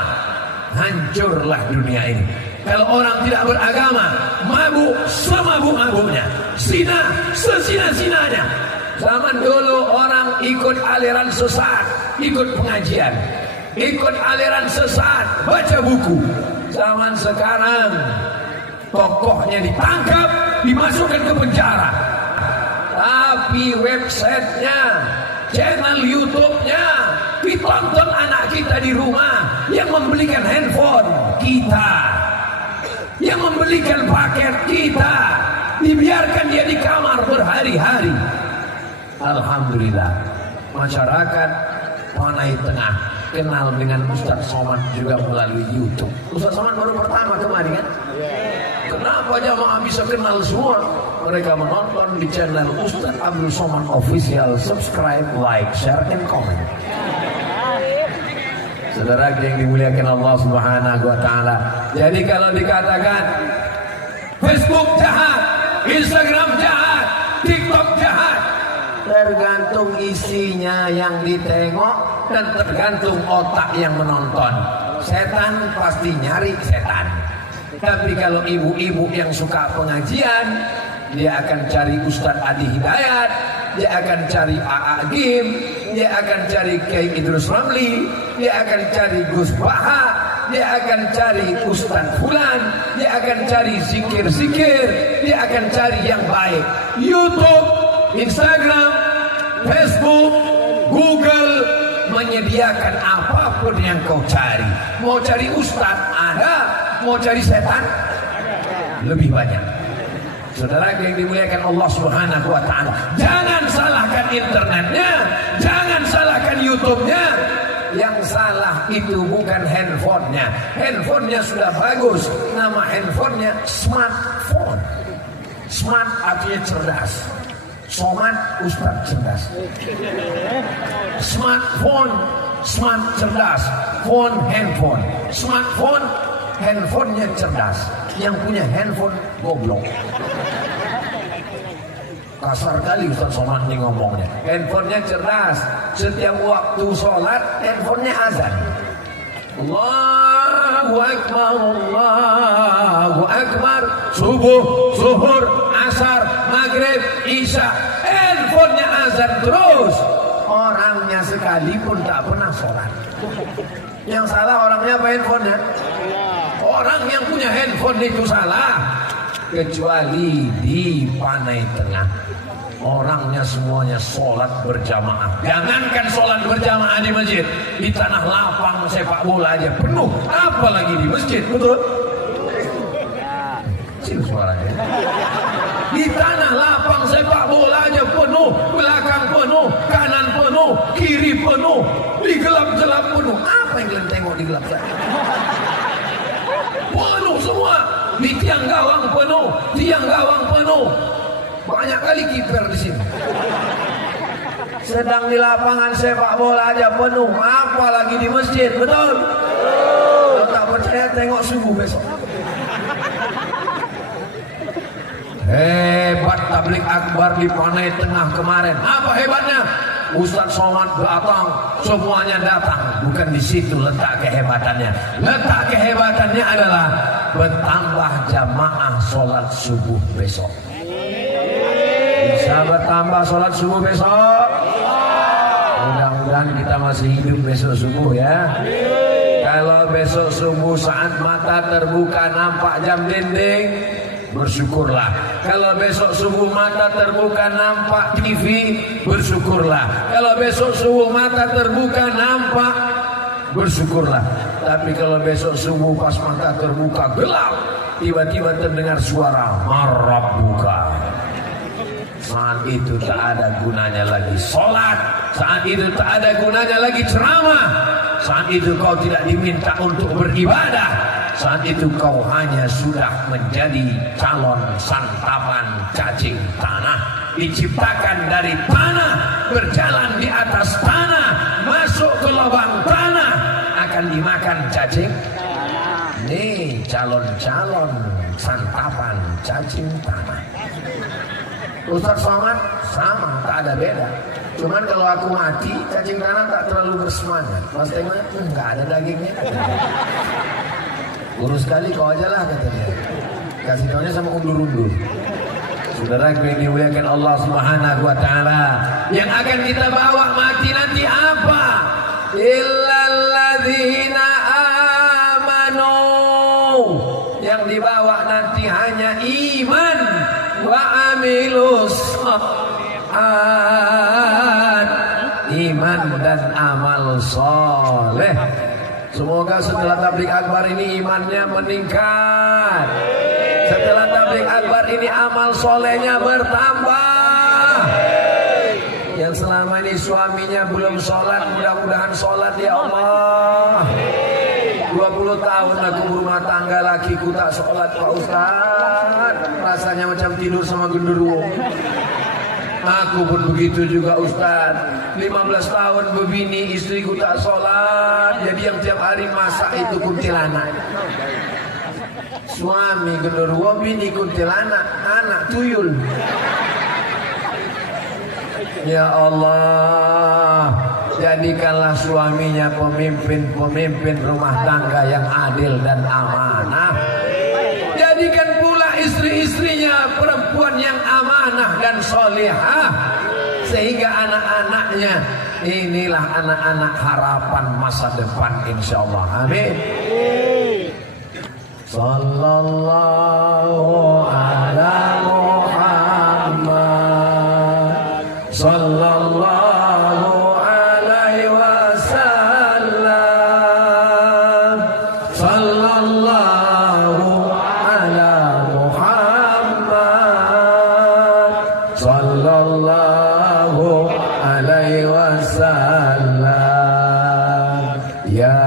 Hancurlah dunia ini kalau orang tidak beragama. Mabuk semabuk-mabuknya, zina sezina-zinanya. Zaman dulu orang ikut aliran sesat, ikut pengajian, ikut aliran sesat, baca buku. Zaman sekarang tokohnya ditangkap, dimasukkan ke penjara. Tapi websitenya, channel YouTube-nya ditonton anak kita di rumah, yang membelikan handphone kita, yang membelikan paket kita, dibiarkan dia di kamar berhari-hari. Alhamdulillah, masyarakat Panai Tengah kenal dengan Ustaz Somad juga melalui YouTube. Ustaz Somad baru pertama kemarin kan? Kenapa jamaah bisa kenal semua? Mereka menonton di channel Ustaz Abdul Somad Official. Subscribe, like, share, and comment. Saudara yang dimuliakan Allah Subhanahu wa taala. Jadi kalau dikatakan Facebook jahat, Instagram jahat, TikTok jahat, tergantung isinya yang ditengok dan tergantung otak yang menonton. Setan pasti nyari setan. Tapi kalau ibu-ibu yang suka pengajian, dia akan cari Ustadz Adi Hidayat, dia akan cari A.A. Gim, dia akan cari Kiai Idrus Ramli, dia akan cari Gus Baha, dia akan cari Ustadz Fulan, dia akan cari zikir-zikir, dia akan cari yang baik. YouTube, Instagram, Facebook, Google menyediakan apapun yang kau cari. Mau cari Ustadz ada, mau cari setan lebih banyak. Saudara yang dimuliakan Allah Subhanahu wa taala, jangan salahkan internetnya, jangan salahkan YouTube-nya. Yang salah itu bukan handphonenya. Handphonenya sudah bagus, nama handphonenya smartphone. Smart artinya cerdas. Somat Ustadz cerdas. Smartphone, smart cerdas. Phone handphone. Smartphone, handphonenya cerdas. Yang punya handphone goblok. Kasar kali Ustaz Somad ini ngomongnya. Handphonenya cerdas. Setiap waktu sholat handphonenya azan. Allahu Akbar, Allahu Akbar. Subuh, zuhur, asar, maghrib, isya. Handphonenya azan terus. Orangnya sekalipun tak pernah sholat. Yang salah orangnya apa handphonenya? Orang yang punya handphone itu salah. Kecuali di Panai Tengah, orangnya semuanya sholat berjamaah. Jangankan sholat berjamaah di masjid, di tanah lapang sepak bola aja penuh, apalagi di masjid. Betul? Sini suaranya. Di tanah lapang sepak bola aja penuh, belakang penuh, kanan penuh, kiri penuh, di gelap-gelap penuh. Apa yang kalian tengok di gelap-gelap? Penuh semua. Di tiang gawang penuh, tiang gawang penuh. Banyak kali kiper di sini. Sedang di lapangan sepak bola aja penuh, apalagi di masjid. Betul? Kalau tak percaya tengok subuh besok. Hebat tablik akbar di Panai Tengah kemarin. Apa hebatnya? Ustaz Somad datang, semuanya datang. Bukan di situ letak kehebatannya. Letak kehebatannya adalah bertambah jamaah sholat subuh besok. Bisa bertambah sholat subuh besok? Mudah-mudahan kita masih hidup besok subuh ya. Kalau besok subuh saat mata terbuka nampak jam dinding, bersyukurlah. Kalau besok subuh mata terbuka nampak TV, bersyukurlah. Kalau besok subuh mata terbuka nampak, bersyukurlah. Tapi kalau besok subuh pas mata terbuka gelap, tiba-tiba terdengar suara marabbuka. Saat itu tak ada gunanya lagi sholat. Saat itu tak ada gunanya lagi ceramah. Saat itu kau tidak diminta untuk beribadah. Saat itu kau hanya sudah menjadi calon santapan cacing tanah. Diciptakan dari tanah, berjalan di atas tanah, masuk ke lubang tanah, akan dimakan cacing. Nih calon-calon santapan cacing tanah. Ustaz Somad sama, tak ada beda. Cuman kalau aku mati, cacing tanah tak terlalu bersemangat. Mas tengok, nggak ada dagingnya. Urus sekali kau aja lah katanya. Kasih taunya sama undur-undur. Saudara yang dimuliakan Allah Subhanahu wa taala, yang akan kita bawa mati nanti apa? Illalladzina amanu. Yang dibawa nanti hanya iman wa amilus shalihat. Iman dan amal soleh. Semoga setelah tablik akbar ini imannya meningkat. Setelah tablik akbar ini amal solehnya bertambah. Yang selama ini suaminya belum sholat, mudah-mudahan sholat ya Allah. 20 tahun aku berumah tangga, lakiku tak sholat Pak Ustaz. Rasanya macam tidur sama genderuwo. Aku pun begitu juga Ustaz. 15 tahun begini istriku tak sholat. Jadi yang tiap hari masak itu kuntilanak. Suami genderuwo, bini kuntilanak, anak tuyul. Ya Allah, jadikanlah suaminya pemimpin rumah tangga yang adil dan amanah. Jadikan pula istri-istrinya perempuan yang amanah dan solihah, sehingga anak-anaknya inilah anak-anak harapan masa depan insyaallah. Amin. Sallallahu ala Muhammad sallallahu alaihi wasallam. Sallallahu ala Muhammad sallallahu alaihi wasallam. Ya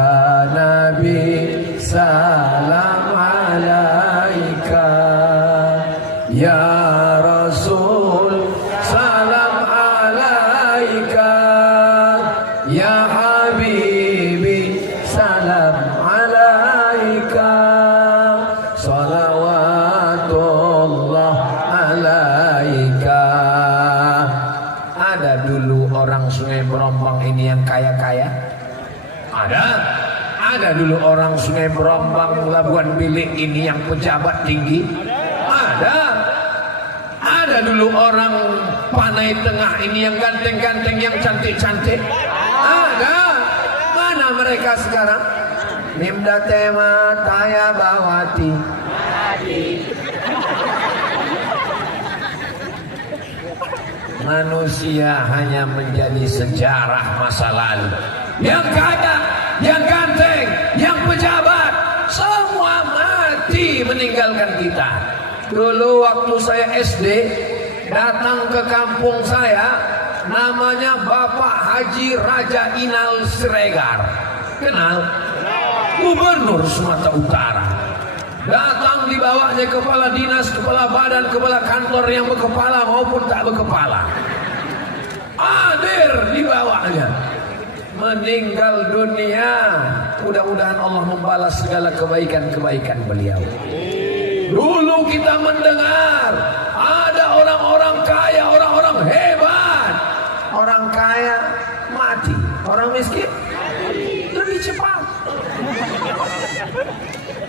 Nabi salam alaika, ya Rasul salam alaika, ya Habibi salam alaika, salawatullah alaika. Ada dulu orang Sungai Berombang ini yang kaya-kaya? Ada dulu orang Sungai Berombang Labuan Bilik ini yang pejabat tinggi? Ada dulu orang Panai Tengah ini yang ganteng-ganteng, yang cantik-cantik? Ada. Mana mereka sekarang? Nimda tema Taya Bawati. Manusia hanya menjadi sejarah masa lalu. Yang kaya, yang ganteng, yang pejabat, semua mati meninggalkan kita. Dulu waktu saya SD, datang ke kampung saya, namanya Bapak Haji Raja Inal Siregar. Kenal? Gubernur Sumatera Utara. Datang dibawanya kepala dinas, kepala badan, kepala kantor yang berkepala maupun tak berkepala. Hadir dibawanya. Meninggal dunia. Mudah-mudahan Allah membalas segala kebaikan-kebaikan beliau. Dulu kita mendengar ada orang-orang kaya, orang-orang hebat. Orang kaya mati, orang miskin lebih cepat.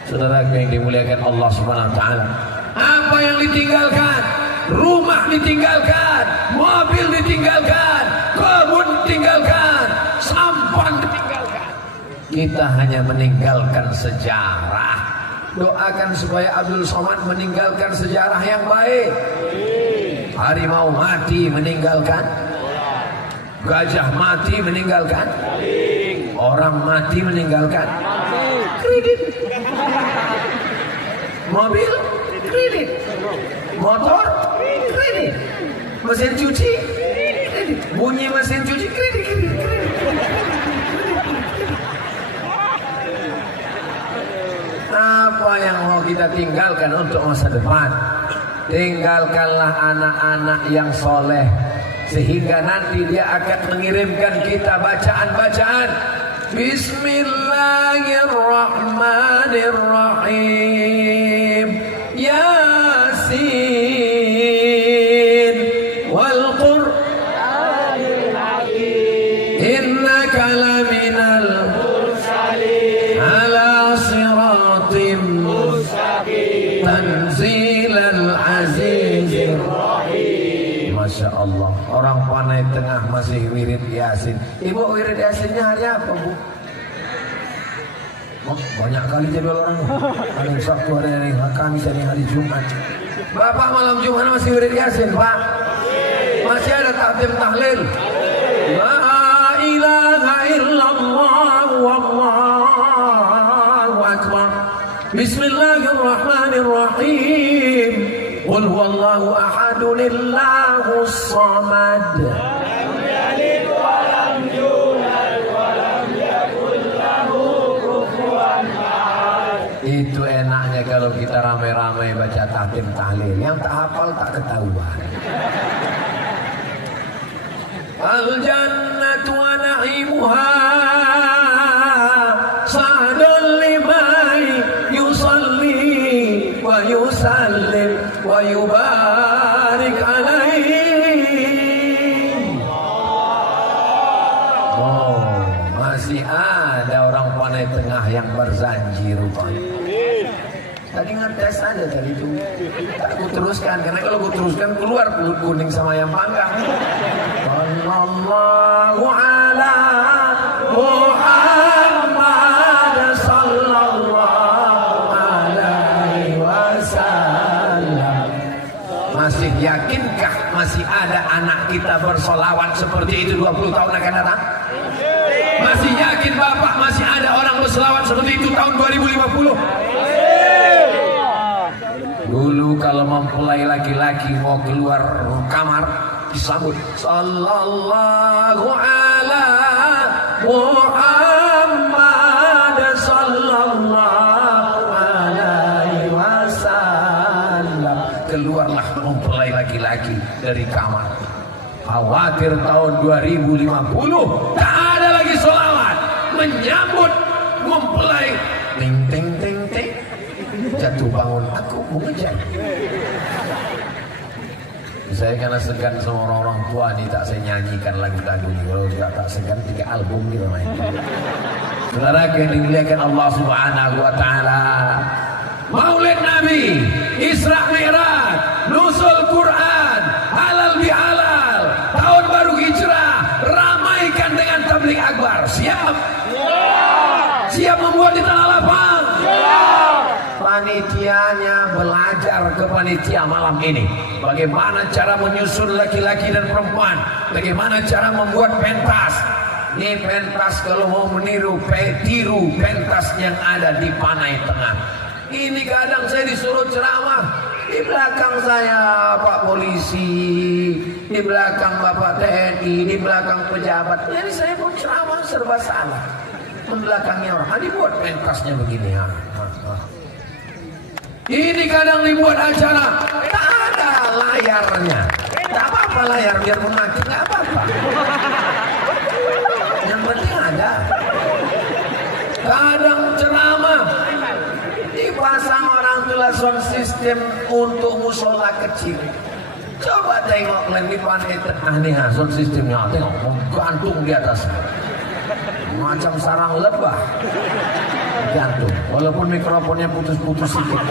Saudara yang dimuliakan Allah Subhanahu wa taala, apa yang ditinggalkan? Rumah ditinggalkan, mobil ditinggalkan, kebun ditinggalkan, sampan ditinggalkan. Kita hanya meninggalkan sejarah. Doakan supaya Abdul Somad meninggalkan sejarah yang baik. Harimau mati meninggalkan, gajah mati meninggalkan, orang mati meninggalkan, kredit, mobil kredit, motor kredit, mesin cuci kredit, bunyi mesin cuci kredit. Apa yang mau kita tinggalkan untuk masa depan? Tinggalkanlah anak-anak yang soleh, sehingga nanti dia akan mengirimkan kita bacaan-bacaan. Bismillahirrahmanirrahim. Yasin wal Qur'anil Hakim. Innaka laminal mursalin ala siratim mustaqim. Tanzilal azizir rahim. Masya Allah, orang Panai Tengah masih wirid Yasin. Ibu wirid Yasinnya hari apa, Bu? Oh, banyak kali jadwal orang. Ada yang Sabtu, ada yang Kamis, ada yang hari Jumat. Bapak malam Jumat masih wirid Yasin, Pak? Masih ada takdim tahlil. La ilaha illallah wallahu akbar. Bismillahirrahmanirrahim. Qul huwallahu ahadun illahus samad. Lam yalid wa lam yulad wa lam yakul lahu kufuwan ahad. Itu enaknya kalau kita ramai-ramai baca takdim tahlil. Yang tak hafal tak ketahuan. Al jannatu wa na'imuha sa'dun liman yusalli wa yusallim wa yubarik alaihi. Oh, masih ada orang Panai Tengah yang berzanji rupanya. Tadi ngetes aja tadi itu. Aku teruskan, karena kalau aku teruskan keluar kulit kuning sama yang panggang. Sallallahu ala Muhammad sallallahu alaihi wasallam. Masih yakinkah masih ada anak kita bersolawat seperti itu 20 tahun akan datang? Masih yakin Bapak masih ada orang berselawat seperti itu tahun 2050? Dulu kalau mempelai laki-laki mau keluar kamar disambut sallallahu ala Muhammad sallallahu alaihi wasallam. Keluarlah mempelai laki-laki dari kamar. Khawatir tahun 2050 tak ada lagi sholawat menyambut mempelai. Ting ting ting ting. Jatuh bangun, aku mengejar. Saya karena segan sama orang-orang tua ini tak saya nyanyikan lagu-lagu ini. Kalau tidak tak segan 3 album kita main. Saudara yang dimuliakan Allah Subhanahu wa taala. Maulid Nabi, Isra Mi'raj, Nuzul Quran, halal bihalal, tahun baru hijrah, ramaikan dengan tabligh akbar. Siap? Siap membuat di tanah lapang? Panitianya belajar ke panitia malam ini bagaimana cara menyusun laki-laki dan perempuan, bagaimana cara membuat pentas. Ini pentas kalau mau meniru, tiru pentas yang ada di Panai Tengah. Ini kadang saya disuruh ceramah, di belakang saya Pak Polisi, di belakang Bapak TNI, di belakang pejabat. Jadi saya mau ceramah serba salah, membelakangi orang. Dibuat pentasnya begini. Ini kadang dibuat acara, tak ada layarnya. Tak apa-apa layar, biar mati, tak apa-apa. Yang penting ada. Kadang ceramah dipasang orang tua sound system untuk musola kecil. Coba tengok di Pantai Tengah nih, sound systemnya. Tengok, gantung di atas. Macam sarang lebah. Gantung, walaupun mikrofonnya putus-putus sedikit.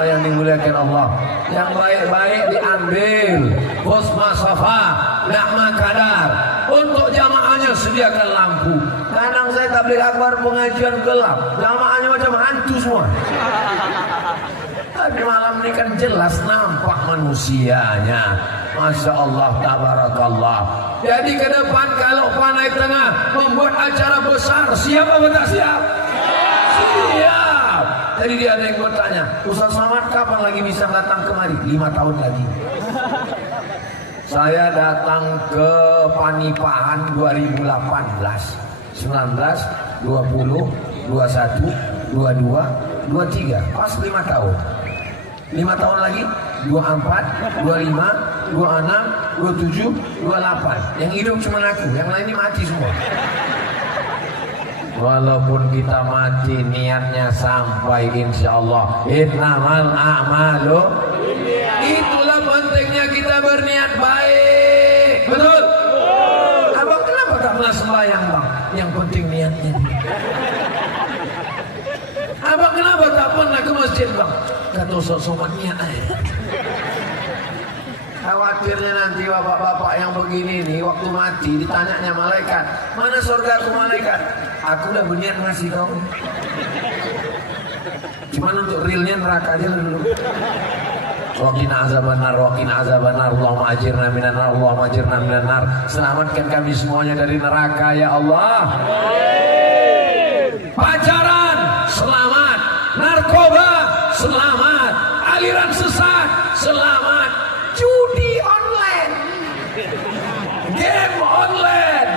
Yang dimuliakan Allah, yang baik-baik diambil. Husma Safa, Na'ma Kadar. Untuk jamaahnya sediakan lampu. Kadang saya tabligh akbar pengajian gelap, jamaahnya macam hantu semua. Tapi malam ini kan jelas nampak manusianya. Masya Allah, tabarakallah. Jadi ke depan kalau Panai Tengah membuat acara besar, siap apa tak siap? Siap. Jadi dia ada yang bertanya, Ustaz Somad kapan lagi bisa datang kemari? 5 tahun lagi. Saya datang ke Panipahan 2018, 19, 20, 21, 22, 23, pas 5 tahun. 5 tahun lagi 24, 25, 26, 27, 28. Yang hidup cuma aku, yang lain ini mati semua. Walaupun kita mati, niatnya sampai insyaallah. Innamal a'malu. Itulah pentingnya kita berniat baik. Betul? Abang kenapa tak pernah sembahyang bang? Yang penting niatnya. Abang kenapa tak pernah ke masjid bang? Kata Ustaz Somad niat aja. Khawatirnya nanti bapak-bapak yang begini nih waktu mati ditanyanya malaikat, mana surga aku malaikat? Aku udah berniat ngasih kau. Cuman untuk realnya neraka aja dulu. Waqina azabannar, waqina azabannar, Allahumma ajirna minan nar, Allahumma ajirna minan nar. Selamatkan kami semuanya dari neraka ya Allah. Pacaran selamat, narkoba selamat, aliran sesat selamat, judi online, game online.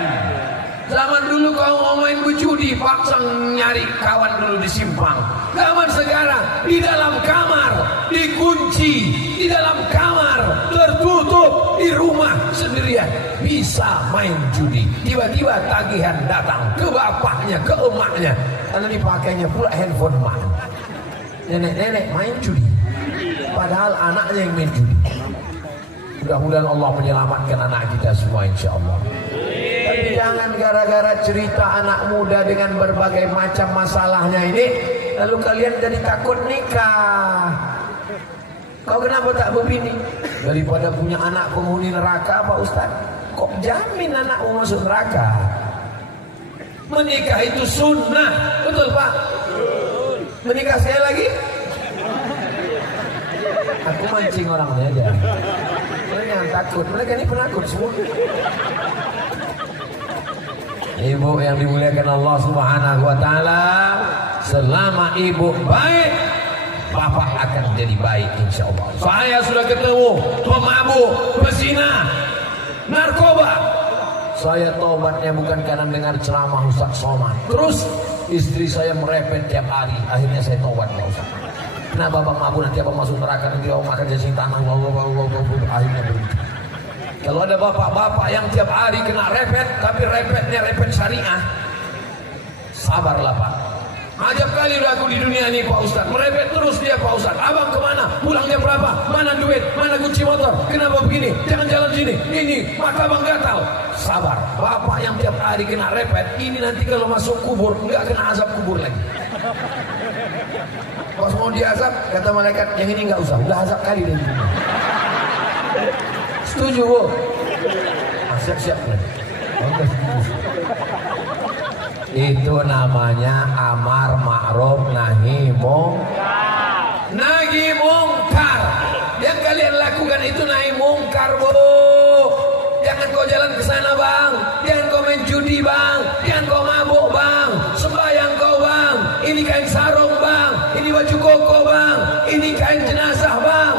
Zaman dulu kau mau main berjudi paksa nyari kawan dulu di simpang. Zaman sekarang di dalam kamar, dikunci di dalam kamar, tertutup di rumah sendirian, bisa main judi. Tiba-tiba tagihan datang ke bapaknya, ke emaknya, karena dipakainya pula handphone emak. Nenek-nenek main judi, padahal anaknya yang main judi. Mudah-mudahan Allah menyelamatkan anak kita semua insyaallah. Tapi jangan gara-gara cerita anak muda dengan berbagai macam masalahnya ini lalu kalian jadi takut nikah. Kau kenapa tak berbini? Daripada punya anak penghuni neraka, Pak Ustaz. Kok jamin anakmu masuk neraka? Menikah itu sunnah, betul Pak? Menikah sekali lagi? Aku mancing orangnya aja. Mereka yang takut, mereka ini penakut semua. Ibu yang dimuliakan Allah Subhanahu wa taala, selama ibu baik, bapak akan jadi baik insyaallah. Saya sudah ketemu pemabuk, pezina, narkoba. Saya tobatnya bukan karena dengar ceramah Ustaz Somad. Terus istri saya merepet tiap hari, akhirnya saya tobat Pak Ustaz. Kenapa bang mabuk nanti abang masuk neraka, nanti abang makan jasing tanah, akhirnya begitu. Kalau ada bapak-bapak yang tiap hari kena repet, tapi repetnya repet syariah, sabarlah Pak. Ajab kali udah aku di dunia ini Pak Ustaz, merepet terus dia Pak Ustaz. Abang kemana? Pulang jam berapa? Mana duit? Mana kunci motor? Kenapa begini? Jangan jalan sini. Ini mata abang gatal. Sabar. Bapak yang tiap hari kena repet, ini nanti kalau masuk kubur nggak kena azab kubur lagi. Pas mau diazab, kata malaikat, yang ini nggak usah, udah azab kali dari dunia. Setuju Bu? Siap-siap. Itu namanya amar ma'ruf nahi mungkar. Nahi mungkar. Yang kalian lakukan itu nahi mungkar Bu. Jangan kau jalan ke sana bang, jangan kau main judi bang, jangan kau mabuk bang, sembahyang kau bang, ini kain sarung bang, ini baju koko bang, ini kain jenazah bang.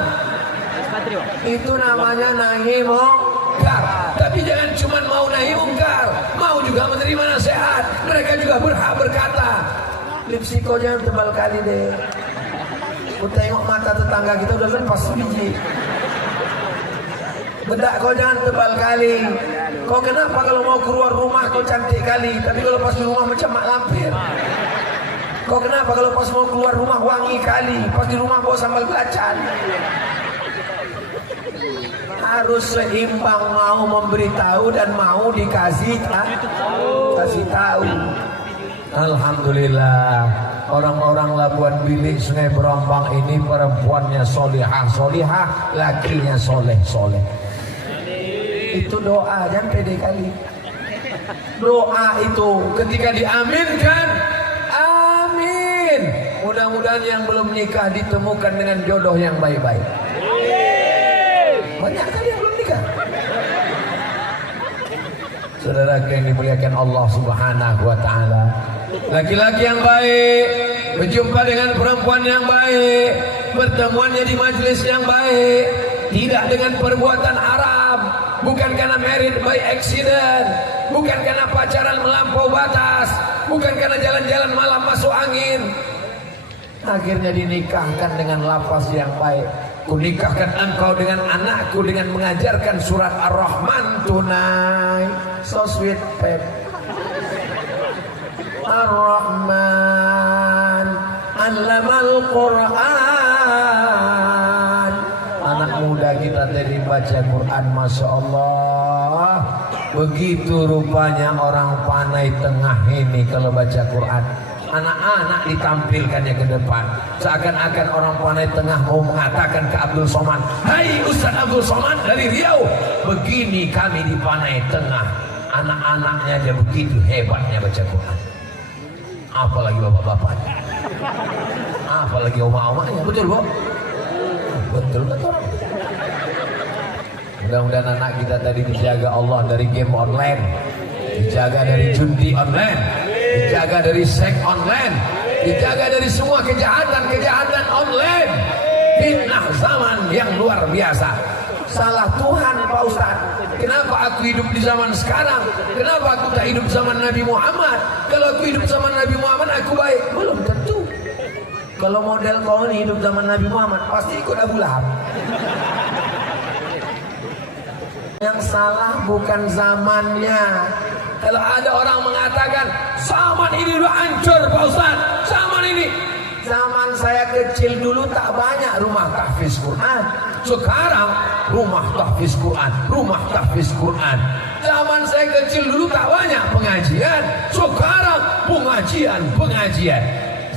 Itu namanya nahi mungkar. Tapi jangan cuma mau nahi mungkar, mau juga menerima nasihat. Mereka juga berhak berkata, lipstick kau jangan tebal kali deh. Ku tengok mata tetangga kita udah lepas biji. Bedak kau jangan tebal kali. Kau kenapa kalau mau keluar rumah kau cantik kali, tapi kalau pas di rumah macam mak lampir. Kau kenapa kalau pas mau keluar rumah wangi kali, pas di rumah bawa sambal belacan. Harus seimbang, mau memberitahu dan mau dikasih kasih tahu. Alhamdulillah, orang-orang Labuan Bilik Sungai Berombang ini perempuannya solihah, lakinya soleh. Itu doa, jangan pede kali. Doa itu ketika diaminkan, amin. Mudah-mudahan yang belum nikah ditemukan dengan jodoh yang baik-baik. Banyak kali yang belum nikah. Saudara yang dimuliakan Allah Subhanahu wa taala, laki-laki yang baik berjumpa dengan perempuan yang baik, pertemuannya di majelis yang baik, tidak dengan perbuatan haram, bukan karena married by accident, bukan karena pacaran melampau batas, bukan karena jalan-jalan malam masuk angin. Akhirnya dinikahkan dengan lafaz yang baik. Kunikahkan engkau dengan anakku dengan mengajarkan surat Ar-Rahman tunai. So sweet pep. Ar-Rahman Allamal Quran. Anak muda kita tadi baca Quran, Masya Allah. Begitu rupanya orang Panai Tengah ini kalau baca Quran. Anak-anak ditampilkannya ke depan, seakan-akan orang Panai Tengah mau mengatakan ke Abdul Somad, hai Ustaz Abdul Somad dari Riau, begini kami di Panai Tengah, anak-anaknya aja begitu hebatnya baca Quran, apalagi bapak-bapaknya, apalagi oma-omanya. Betul Bu? Betul. Mudah-mudahan anak kita tadi dijaga Allah dari game online, dijaga dari judi online, dijaga dari seks online, dijaga dari semua kejahatan online. Fitnah zaman yang luar biasa. Salah Tuhan Pak Ustaz. Kenapa aku hidup di zaman sekarang? Kenapa aku tak hidup zaman Nabi Muhammad? Kalau aku hidup zaman Nabi Muhammad aku baik? Belum tentu. Kalau model kau ini hidup zaman Nabi Muhammad pasti ikut Abu Lahab. Yang salah bukan zamannya. Kalau ada orang mengatakan zaman ini udah hancur Pak Ustaz, zaman saya kecil dulu tak banyak rumah tahfiz Quran. Sekarang rumah tahfiz Quran. Zaman saya kecil dulu tak banyak pengajian. Sekarang pengajian.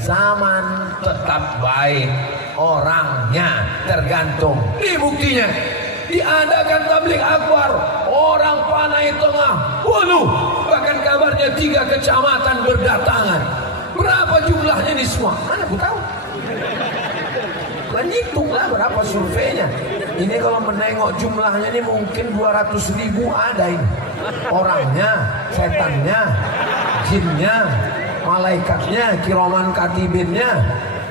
zaman tetap baik, orangnya tergantung. Ini buktinya, diadakan tabligh akbar, orang Panai Tengah, waduh, bahkan kabarnya 3 kecamatan berdatangan. Berapa jumlahnya ini semua? Mana aku tahu. Hitunglah berapa surveinya. Ini kalau menengok jumlahnya ini mungkin 200.000 ada ini. Orangnya, setannya, jinnya, malaikatnya, kiraman katibinnya,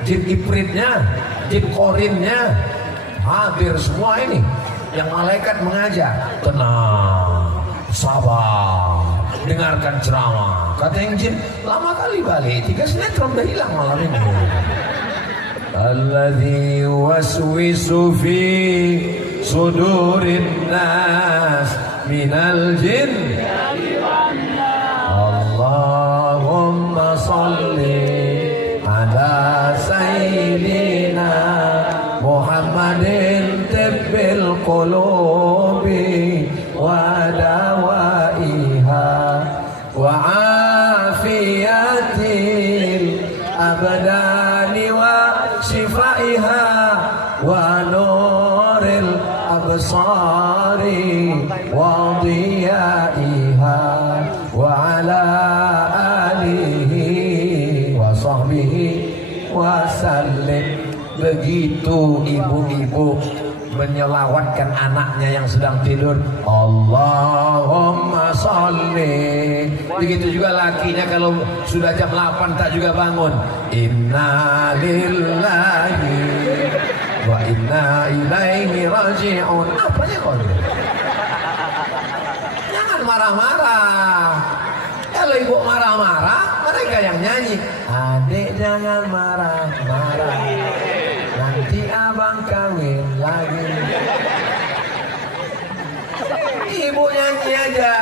jin ifritnya, jin korinnya, hampir semua ini. Yang malaikat mengajar, tenang, sabar, dengarkan ceramah. Kata yang jin, lama kali balik, 3 sinetron udah hilang malam ini. Alladzi waswisu fi sudurin nas minal jin. Allahumma salli ala sayyidina Muhammadin tibbil qulubi wa dawaiha wa afiyatil abdani wa shifaiha wa nuril absari wa diyaiha wa ala alihi wa sahbihi wa sallim. Begitu ibu-ibu menyelawatkan anaknya yang sedang tidur, Allahumma sholli. Begitu juga lakinya kalau sudah jam 8 tak juga bangun, inna lillahi wa inna ilaihi raji'un. Apanya kau? Jangan marah-marah. Kalau ibu marah-marah, mereka yang nyanyi. Adik jangan marah-marah, nanti abang kawin lagi. Ibu nyanyi aja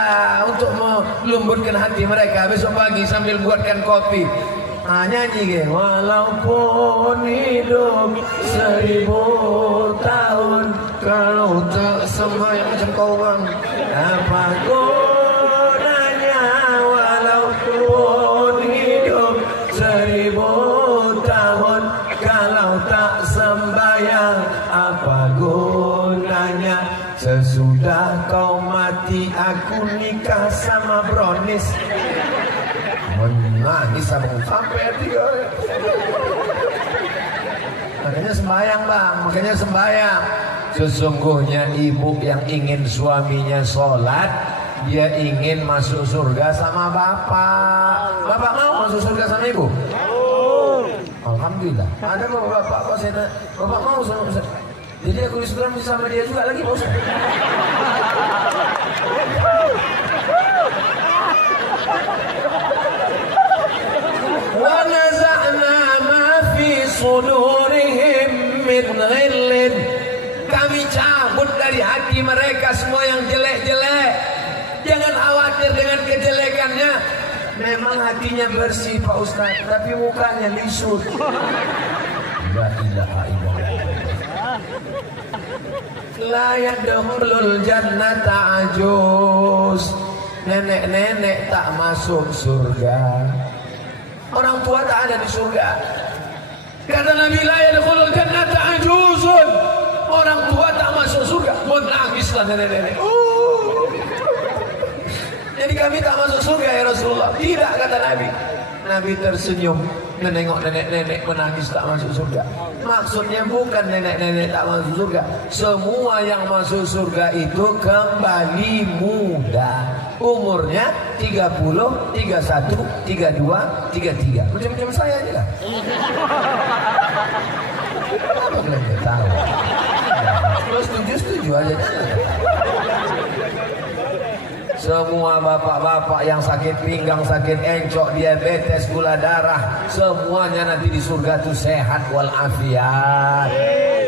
untuk melembutkan hati mereka. Besok pagi sambil buatkan kopi, nyanyi ke. Walaupun hidup 1000 tahun, kalau tak sembahyang macam kau bang, apa gunanya? Walaupun hidup 1000 tahun, kalau tak sembahyang apa gunanya? Sesudah kau mati aku nikah sama Bronis. Menangis sampai 3. Makanya sembahyang bang, makanya sembahyang. Sesungguhnya ibu yang ingin suaminya sholat, dia ingin masuk surga sama bapak. Bapak mau masuk surga sama ibu? Alhamdulillah. Ada bapak kok saya tanya, bapak mau sama Ustaz? Jadi aku disuruh sama dia juga lagi Pak Ustaz. Wa naza'na ma fi sudurihim min ghillin. Kami cabut dari hati mereka semua yang jelek-jelek. Jangan khawatir dengan kejelekannya. Memang hatinya bersih Pak Ustaz, tapi mukanya lisut. La ilaha illallah. La yadkhulul jannata ajuz. Nenek-nenek tak masuk surga. Orang tua tak ada di surga. Kata Nabi, la yadkhulul jannata ajuzun. Orang tua tak masuk surga. Menangislah nenek-nenek. Jadi kami tak masuk surga ya Rasulullah. Tidak, kata Nabi. Nabi tersenyum menengok nenek-nenek menangis tak masuk surga. Maksudnya bukan nenek-nenek tak masuk surga. Semua yang masuk surga itu kembali muda. Umurnya 30, 31, 32, 33. Macam-macam saya aja lah. Kenapa kalian tahu? Kalau setuju aja. Semua bapak-bapak yang sakit pinggang, sakit encok, diabetes, gula darah, semuanya nanti di surga tuh sehat walafiat.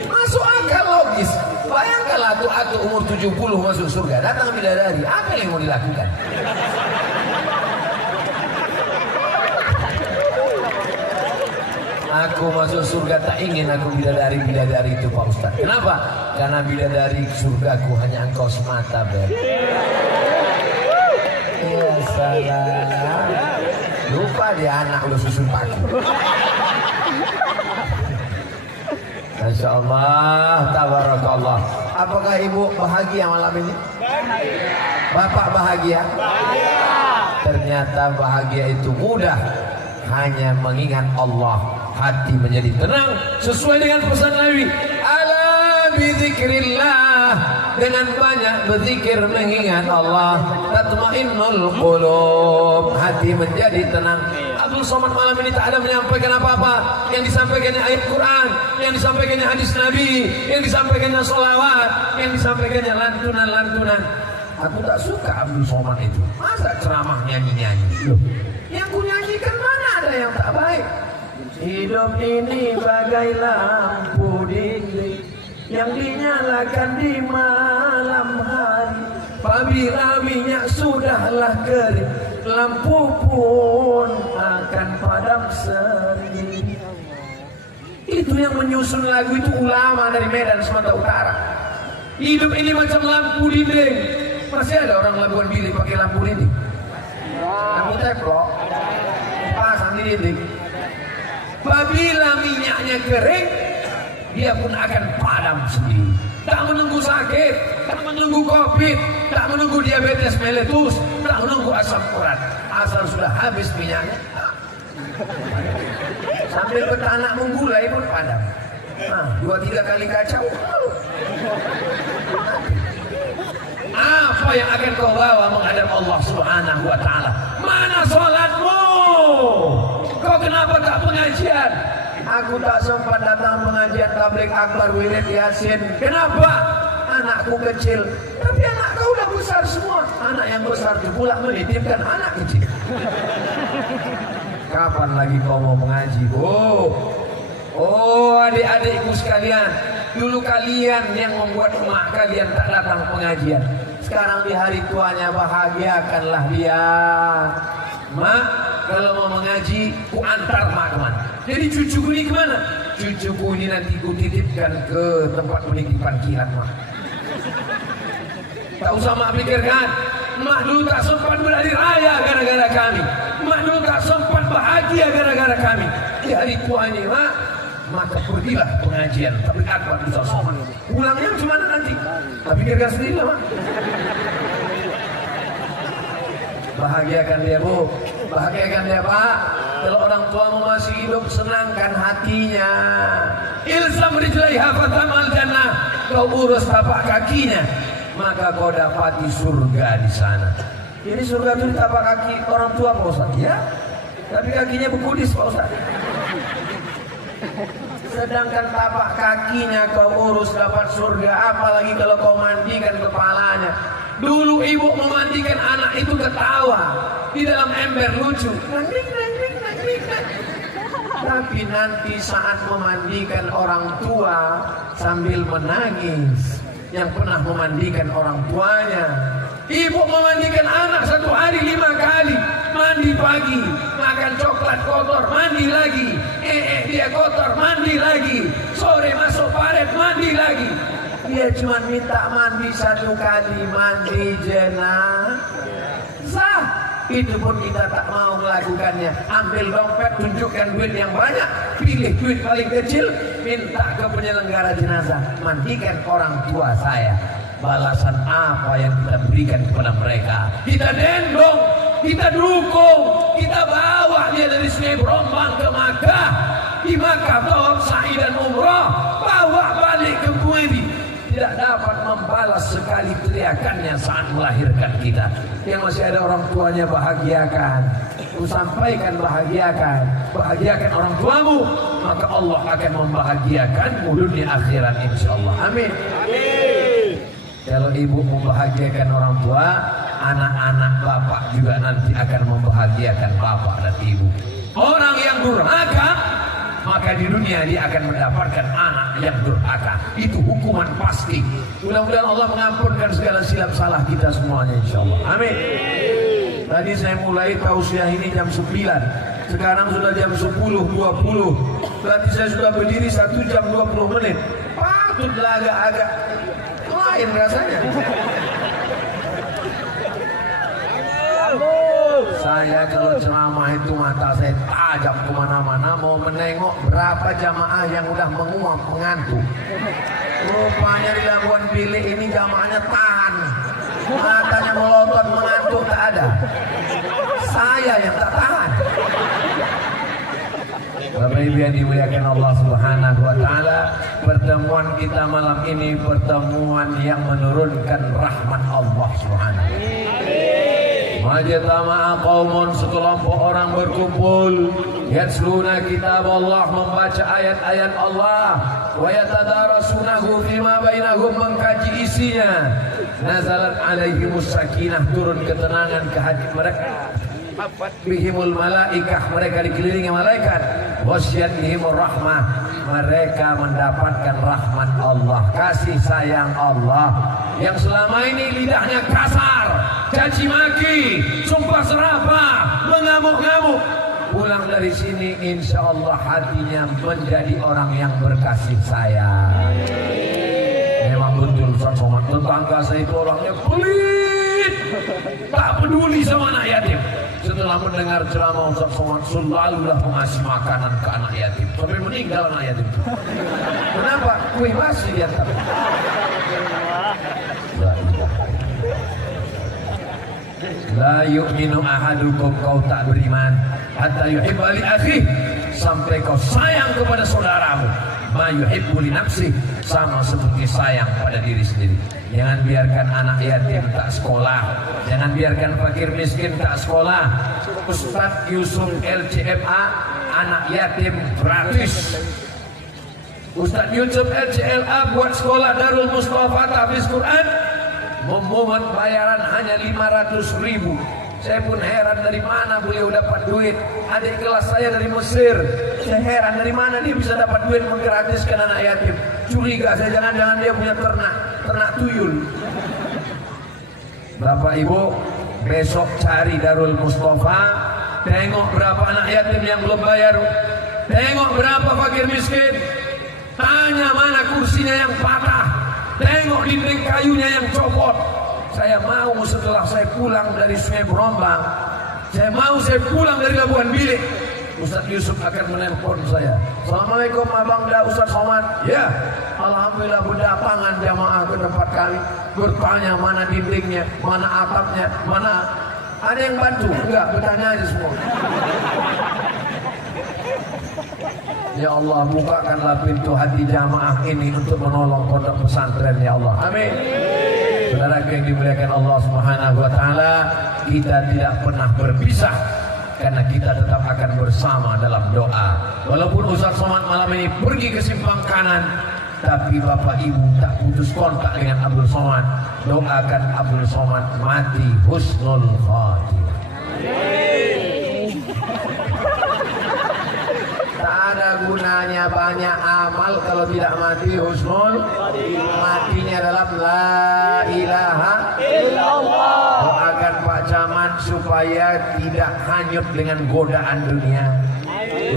Masuk akal logis. Bayangkanlah atu umur 70 masuk surga, datang bidadari, apa yang mau dilakukan? Aku masuk surga tak ingin aku bidadari itu Pak Ustaz. Kenapa? Karena bidadari surgaku hanya engkau semata, Beb. Ya salah. Lupa dia anak lu susun paku. Masya Allah, tabarakallah. Apakah ibu bahagia malam ini? Bapak bahagia? Ternyata bahagia itu mudah, hanya mengingat Allah, hati menjadi tenang sesuai dengan pesan Nabi. Ala bizikrillah, dengan banyak berzikir mengingat Allah, tatmainnul qulub, hati menjadi tenang. Abdul Somad malam ini tak ada menyampaikan apa-apa. Yang disampaikannya ayat Quran, yang disampaikannya hadis Nabi, yang disampaikannya sholawat, yang disampaikannya lantunan-lantunan. Aku tak suka Abdul Somad itu. Masa ceramah nyanyi-nyanyi? Yang ku nyanyikan mana ada yang tak baik? Hidup ini bagai lampu dinding yang dinyalakan di malam hari. Apabila minyak sudahlah kering, lampu pun akan padam sendiri. Itu yang menyusun lagu itu ulama dari Medan Sumatera Utara. Hidup ini macam lampu dinding. Masih ada orang Labuan Bilik pakai lampu dinding? Lampu teplok pasang di dinding. Apabila minyaknya kering, dia pun akan padam sendiri. Tak menunggu sakit, tak menunggu covid, tak menunggu diabetes meletus, tak menunggu asam urat. Asal sudah habis minyaknya, sambil petanak menggulai pun padam. Nah, 2-3 kali kacau. Apa yang akan kau bawa menghadap Allah Subhanahu wa Ta'ala? Mana sholatmu? Kau kenapa tak pengajian? Aku tak sempat datang pengajian tabligh akbar wirid yasin. Kenapa? Anakku kecil. Tapi anak kau udah besar semua. Anak yang besar itu pula menitipkan anak kecil. Kapan lagi kau mau mengaji? Oh adik-adikku sekalian, dulu kalian yang membuat emak kalian tak datang pengajian. Sekarang di hari tuanya bahagiakanlah dia. Mak, kalau mau mengaji, ku antar mak kemana? Jadi cucuku ini kemana? Cucuku ini nanti ku titipkan ke tempat penitipan kilat mak. Tak usah mak pikirkan. Mak dulu tak sempat berhari raya gara-gara kami. Mak dulu tak sempat bahagia gara-gara kami. Di hari tuanya mak, maka pergilah pengajian tapi akbar di Somad. Pulangnya cuma nanti. Tapi pikirkan sendiri lah mak. Bahagiakan dia bu, bahagiakan dia pak. Kalau orang tuamu masih hidup, senangkan hatinya. Ilzam rijlaiha fatamal jannah. Kau urus tapak kakinya, maka kau dapati surga di sana. Jadi surga itu di tapak kaki orang tua Pak Ustaz, ya? Tapi kakinya bekudis Pak Ustaz. Sedangkan tapak kakinya kau urus dapat surga, apalagi kalau kau mandikan kepalanya. Dulu ibu memandikan anak itu ketawa di dalam ember lucu. Tapi nanti saat memandikan orang tua sambil menangis, yang pernah memandikan orang tuanya. Ibu memandikan anak 1 hari 5 kali. Mandi pagi, makan coklat kotor, mandi lagi. Dia kotor, mandi lagi. Sore masuk paret, mandi lagi. Dia cuma minta mandi 1 kali, mandi jenazah. Itu pun kita tak mau melakukannya. Ambil dompet, tunjukkan duit yang banyak, pilih duit paling kecil, minta ke penyelenggara jenazah, mandikan orang tua saya. Balasan apa yang kita berikan kepada mereka? Kita dendong, kita dukung, kita bawa dia dari Sungai Brombang ke Makkah. Di Makkah tawaf sa'i dan umrah, bawa balik ke Kuwait. Tidak dapat membalas sekali teriakannya saat melahirkan kita. Yang masih ada orang tuanya, bahagiakan. Ku sampaikan bahagiakan. Bahagiakan orang tuamu, maka Allah akan membahagiakanmu dunia akhirat insyaallah. Amin. Amin. Kalau ibu membahagiakan orang tua, anak-anak bapak juga nanti akan membahagiakan bapak dan ibu. Orang yang durhaka, maka di dunia dia akan mendapatkan anak yang durhaka. Itu hukuman pasti. Mudah-mudahan Allah mengampunkan segala silap salah kita semuanya insyaallah. Amin. Tadi saya mulai tausiah ini jam 9. Sekarang sudah jam 10.20. Berarti saya sudah berdiri 1 jam 20 menit. Patutlah agak-agak lain rasanya. Saya kalau ceramah itu mata saya tajam kemana-mana, mau menengok berapa jamaah yang udah menguap mengantuk. Rupanya di Labuan Bilik ini jamaahnya tahan, matanya melotot mengantuk tak ada. Saya yang tak tahan. Bapak Ibu yang dimuliakan Allah Subhanahu wa taala, pertemuan kita malam ini pertemuan yang menurunkan rahmat Allah Subhanahu. Majtama'a qaumun, sekelompok orang berkumpul, yatluna kitab Allah, membaca ayat-ayat Allah, wa yatadarasunahu fima bainahum, mengkaji isinya. Nazalat alaihimus sakinah, turun ketenangan ke hati mereka. Bihimul malaikah, mereka dikelilingi malaikat. Wasyatihimur rahmah, mereka mendapatkan rahmat Allah, kasih sayang Allah. Yang selama ini lidahnya kasar, caci maki, sumpah serapah, mengamuk-ngamuk, pulang dari sini insya Allah hatinya menjadi orang yang berkasih sayang. Memang betul Ustaz Somad, tetangga saya itu orangnya pelit, tak peduli sama anak yatim. Setelah mendengar ceramah Ustaz Somad, selalulah mengasih makanan ke anak yatim sampai meninggal anak yatim. Kenapa? Kue masih dia tak. La yu'minu ahadukum, kau tak beriman hatta yuhibba li akhihi, sampai kau sayang kepada saudaramu ma yuhibbu li nafsihi, sama seperti sayang pada diri sendiri. Jangan biarkan anak yatim tak sekolah, jangan biarkan fakir miskin tak sekolah. Ustadz Yusuf LCMA, anak yatim gratis. Ustadz Yusuf LCLA buat sekolah Darul Mustafa tahfiz Quran, memungut bayaran hanya 500.000. Saya pun heran dari mana beliau dapat duit. Adik kelas saya dari Mesir, saya heran dari mana dia bisa dapat duit menggratiskan anak yatim. Curiga saya, jangan-jangan dia punya ternak tuyul. Bapak Ibu, besok cari Darul Mustafa, tengok berapa anak yatim yang belum bayar, tengok berapa fakir miskin, tanya mana kursinya yang patah, tengok dinding kayunya yang copot. Saya mau setelah saya pulang dari Sungai Berombang, saya pulang dari Labuan Bilik, Ustaz Yusuf akan menelpon saya. Assalamualaikum Abang Da Ustaz Somad. Ya, alhamdulillah berdatangan jamaah ke tempat kami, bertanya mana dindingnya, mana atapnya, mana ada yang bantu? Enggak, bertanya aja semua. Ya Allah, bukakanlah pintu hati jamaah ini untuk menolong pondok pesantren, ya Allah. Amin. Saudara yang dimuliakan Allah Subhanahu wa taala, kita tidak pernah berpisah karena kita tetap akan bersama dalam doa. Walaupun Ustaz Somad malam ini pergi ke simpang kanan, tapi Bapak Ibu tak putus kontak dengan Abdul Somad. Doakan Abdul Somad mati husnul khatimah. Tak ada gunanya banyak amal kalau tidak mati husnul. Matinya dalam la ilaha illallah. Doakan Pak Camat supaya tidak hanyut dengan godaan dunia.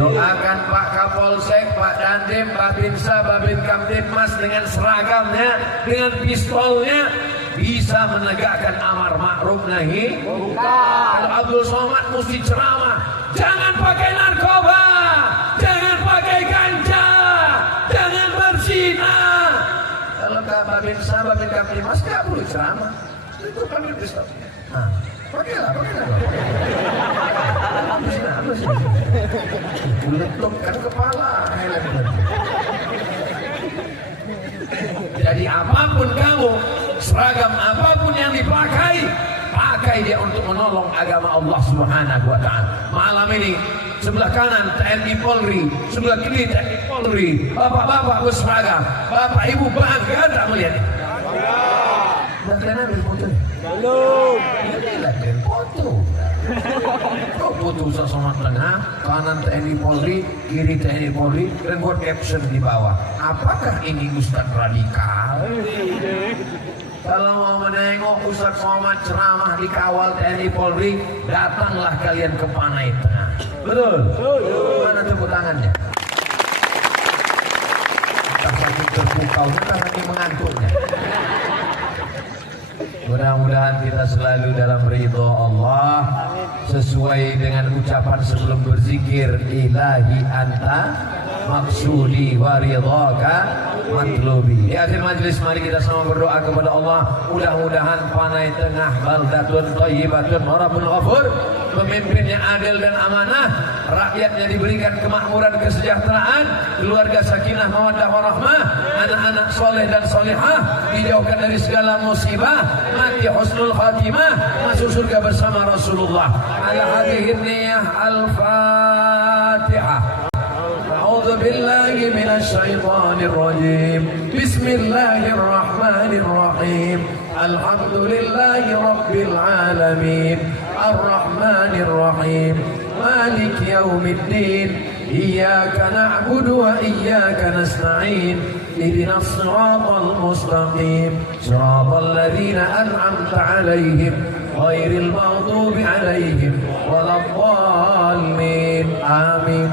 Doakan Pak Kapolsek, Pak Dandim, Pak Binsa, Babin Kamtibmas dengan seragamnya, dengan pistolnya bisa menegakkan amar ma'ruf nahi. Kalau Abdul Somad mesti ceramah, jangan pakai narkoba, jangan pakai ganja, jangan berzina. Kalau Babin Sa, Babin Kamtibmas nggak boleh ceramah, itu panggil pistol. Nah, pakailah. Letupkan kepala. Jadi apapun kamu, seragam apapun yang dipakai, pakai dia untuk menolong agama Allah Subhanahu wa taala. Malam ini sebelah kanan TNI Polri, sebelah kiri TNI Polri, bapak-bapak berseragam. Bapak Ibu bangga tak melihat ini? Udah kalian ambil foto? Belum. Ini lagi foto. Kok foto Ustaz Somad tengah, kanan TNI Polri, kiri TNI Polri, dan buat caption di bawah. Apakah ini Ustaz radikal? Kalau mau menengok Ustaz Somad ceramah di kawal TNI Polri, datanglah kalian ke Panai Tengah. Betul? Mana tepuk tangannya? Tak sakit terpukau, tak sakit mengantuknya. Mudah-mudahan kita selalu dalam ridho Allah, sesuai dengan ucapan sebelum berzikir, ilahi anta maksudi wa ridhaka matlubi. Di akhir majlis mari kita sama berdoa kepada Allah, mudah-mudahan Panai Tengah baldatun thayyibatun rabbul ghafur, pemimpinnya adil dan amanah, rakyatnya diberikan kemakmuran, kesejahteraan, keluarga sakinah mawaddah warahmah, anak-anak soleh dan solehah dijauhkan dari segala musibah, mati husnul khatimah, masuk surga bersama Rasulullah. Ala hadhihi niyah al-Fatihah. أعوذ بالله من الشيطان الرجيم بسم الله الرحمن الرحيم الحمد لله رب العالمين الرحمن الرحيم مالك يوم الدين إياك نعبد وإياك نستعين اهدنا الصراط المستقيم صراط الذين أنعمت عليهم غير المغضوب عليهم ولا الضالين آمين.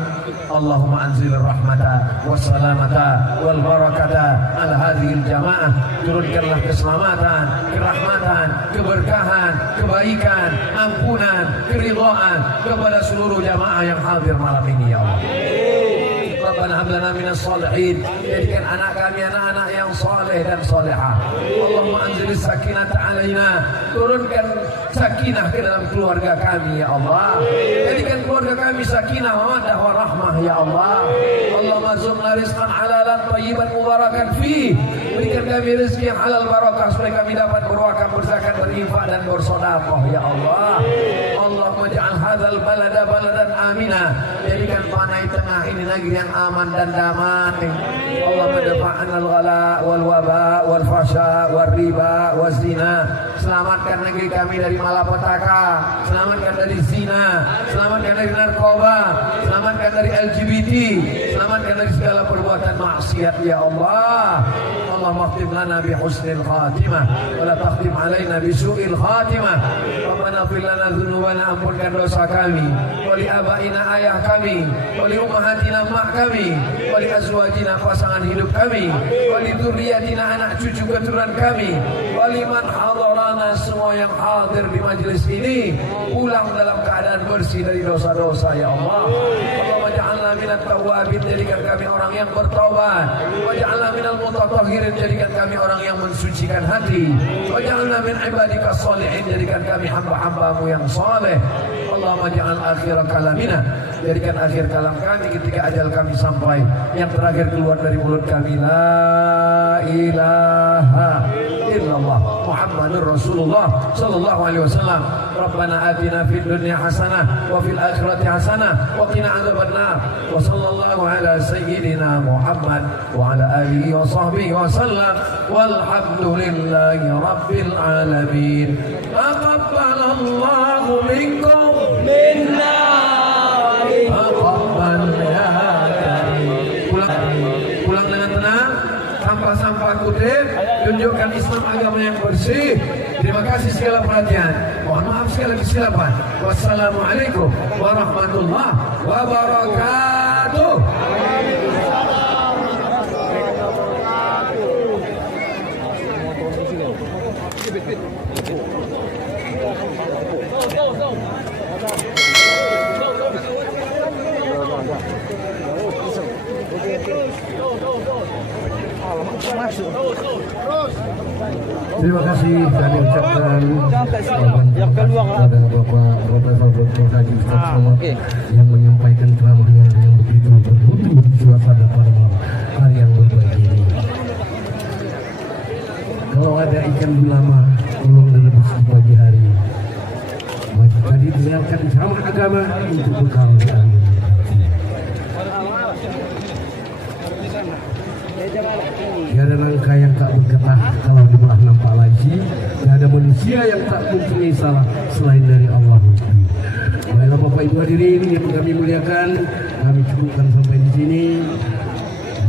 اللهم أنزل الرحمة والسلامة والبركة على هذه الجماعة. Turunkanlah keselamatan, kerahmatan, keberkahan, kebaikan, ampunan, keridhaan kepada seluruh jamaah yang hadir malam ini ya Allah. Rabbana hab lana minas shalihin, jadikan anak kami anak-anak yang saleh dan salehah. Allahumma anzilis sakinata alaina, turunkan sakinah ke dalam keluarga kami ya Allah. Jadikan keluarga kami sakinah mawaddah warahmah ya Allah. Allahumma zumna rizqan halalan thayyiban mubarakan fi, berikan kami rezeki yang halal barakah supaya kami dapat berwakaf, berzakat, berinfak dan bersedekah ya Allah. Allahumma ja'al hadzal balada baladan amina, jadikan Panai Tengah ini negeri yang aman dan damai. Allahumma dafa'an al-ghala wal waba wal fasha wal riba wal zina. Selamatkan negeri kami dari malapetaka, selamatkan dari zina, selamatkan dari narkoba, selamatkan dari LGBT, selamatkan dari segala perbuatan maksiat ya Allah. Allahumma khtim lana bi husnil khatimah wa la takhtim alaina bi su'il khatimah. Rabbana fir lana dzunubana, ampunkan dosa kami, wa li abaina ayah kami, wa li ummahatina mak kami, wa li azwajina pasangan hidup kami, wa li dzurriyyatina anak cucu keturunan kami, wa liman hadarana, semua yang hadir di majelis ini pulang dalam keadaan bersih dari dosa-dosa ya Allah. Allahumma ja'alna minat tawwabin, jadikan kami orang yang bertaubat, wa ja'alna minal mutatahhirin, jadikan kami orang yang mensucikan hati, wa ja'alna min ibadika sholihin, jadikan kami hamba-hambamu yang saleh. Allahumma ja'al akhir kalamina, jadikan akhir kalam kami ketika ajal kami sampai, yang terakhir keluar dari mulut kami la ilaha illallah Muhammadur Rasulullah sallallahu alaihi wasallam. Rabbana atina fid dunya hasanah wa fil akhirati hasanah wa qina adzabannar. Wa sallallahu ala sayyidina Muhammad wa ala alihi wa sahbihi wa sallam. Walhamdulillahi rabbil alamin. Taqabbalallahu minkum minna. Taqabbal ya karim. Pulang dengan tenang, sampah-sampah kutip, tunjukkan Islam agama yang bersih. Terima kasih segala perhatian. Mohon maaf sekali lagi, silakan. Wassalamualaikum warahmatullahi wabarakatuh. Terima kasih kami ucapkan kepada Bapak Dr. Haji Ustaz Somad yang menyampaikan ceramahnya yang begitu bermutu di suasana pada malam hari yang berbahagia ini. Kalau ada ikan belama, tolong direbus di pagi hari. Maka tadi dengarkan ceramah agama untuk bekal di hari ini. Tiada langkah yang tak bergetah kalau di bawah nampak lagi. Tiada manusia yang tak mempunyai salah selain dari Allah. Baiklah Bapak Ibu hadirin yang kami muliakan, kami cukupkan sampai di sini.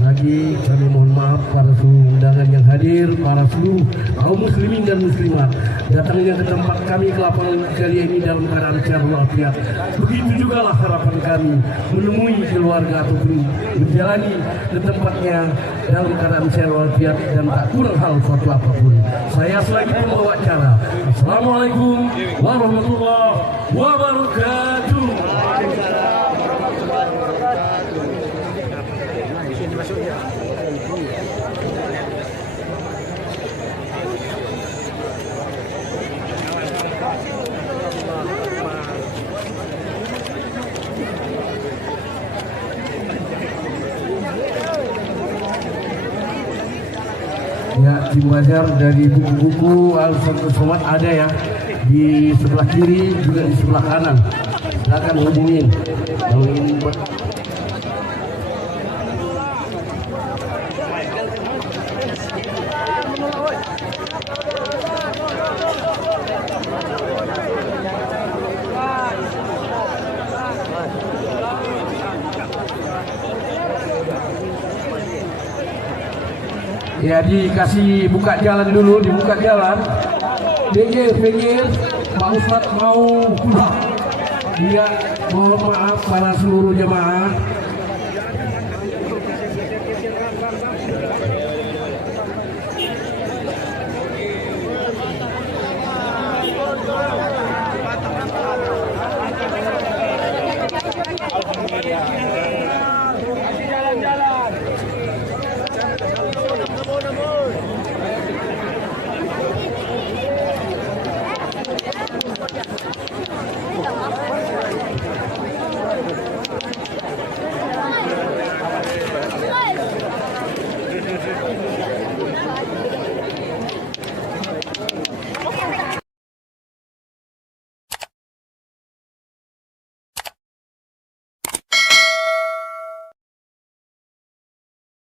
Lagi kami mohon maaf para undangan yang hadir. hadir para seluruh kaum muslimin dan muslimat datangnya ke tempat kami ke lapangan kali ini dalam keadaan sehat walafiat. Begitu juga lah harapan kami menemui keluarga ataupun menjalani ke tempatnya dalam keadaan sehat walafiat dan tak kurang hal suatu apapun. Saya selagi pembawa acara. Assalamualaikum warahmatullahi wabarakatuh. Ya, tim Bazar dari buku-buku Al-Fatihah Somad ada ya di sebelah kiri juga di sebelah kanan. Silakan hubungin kalau ingin buat. Ya, dikasih buka jalan dulu, dibuka jalan. Pinggir, Pak Ustadz mau pulang. Iya, mohon maaf para seluruh jemaah.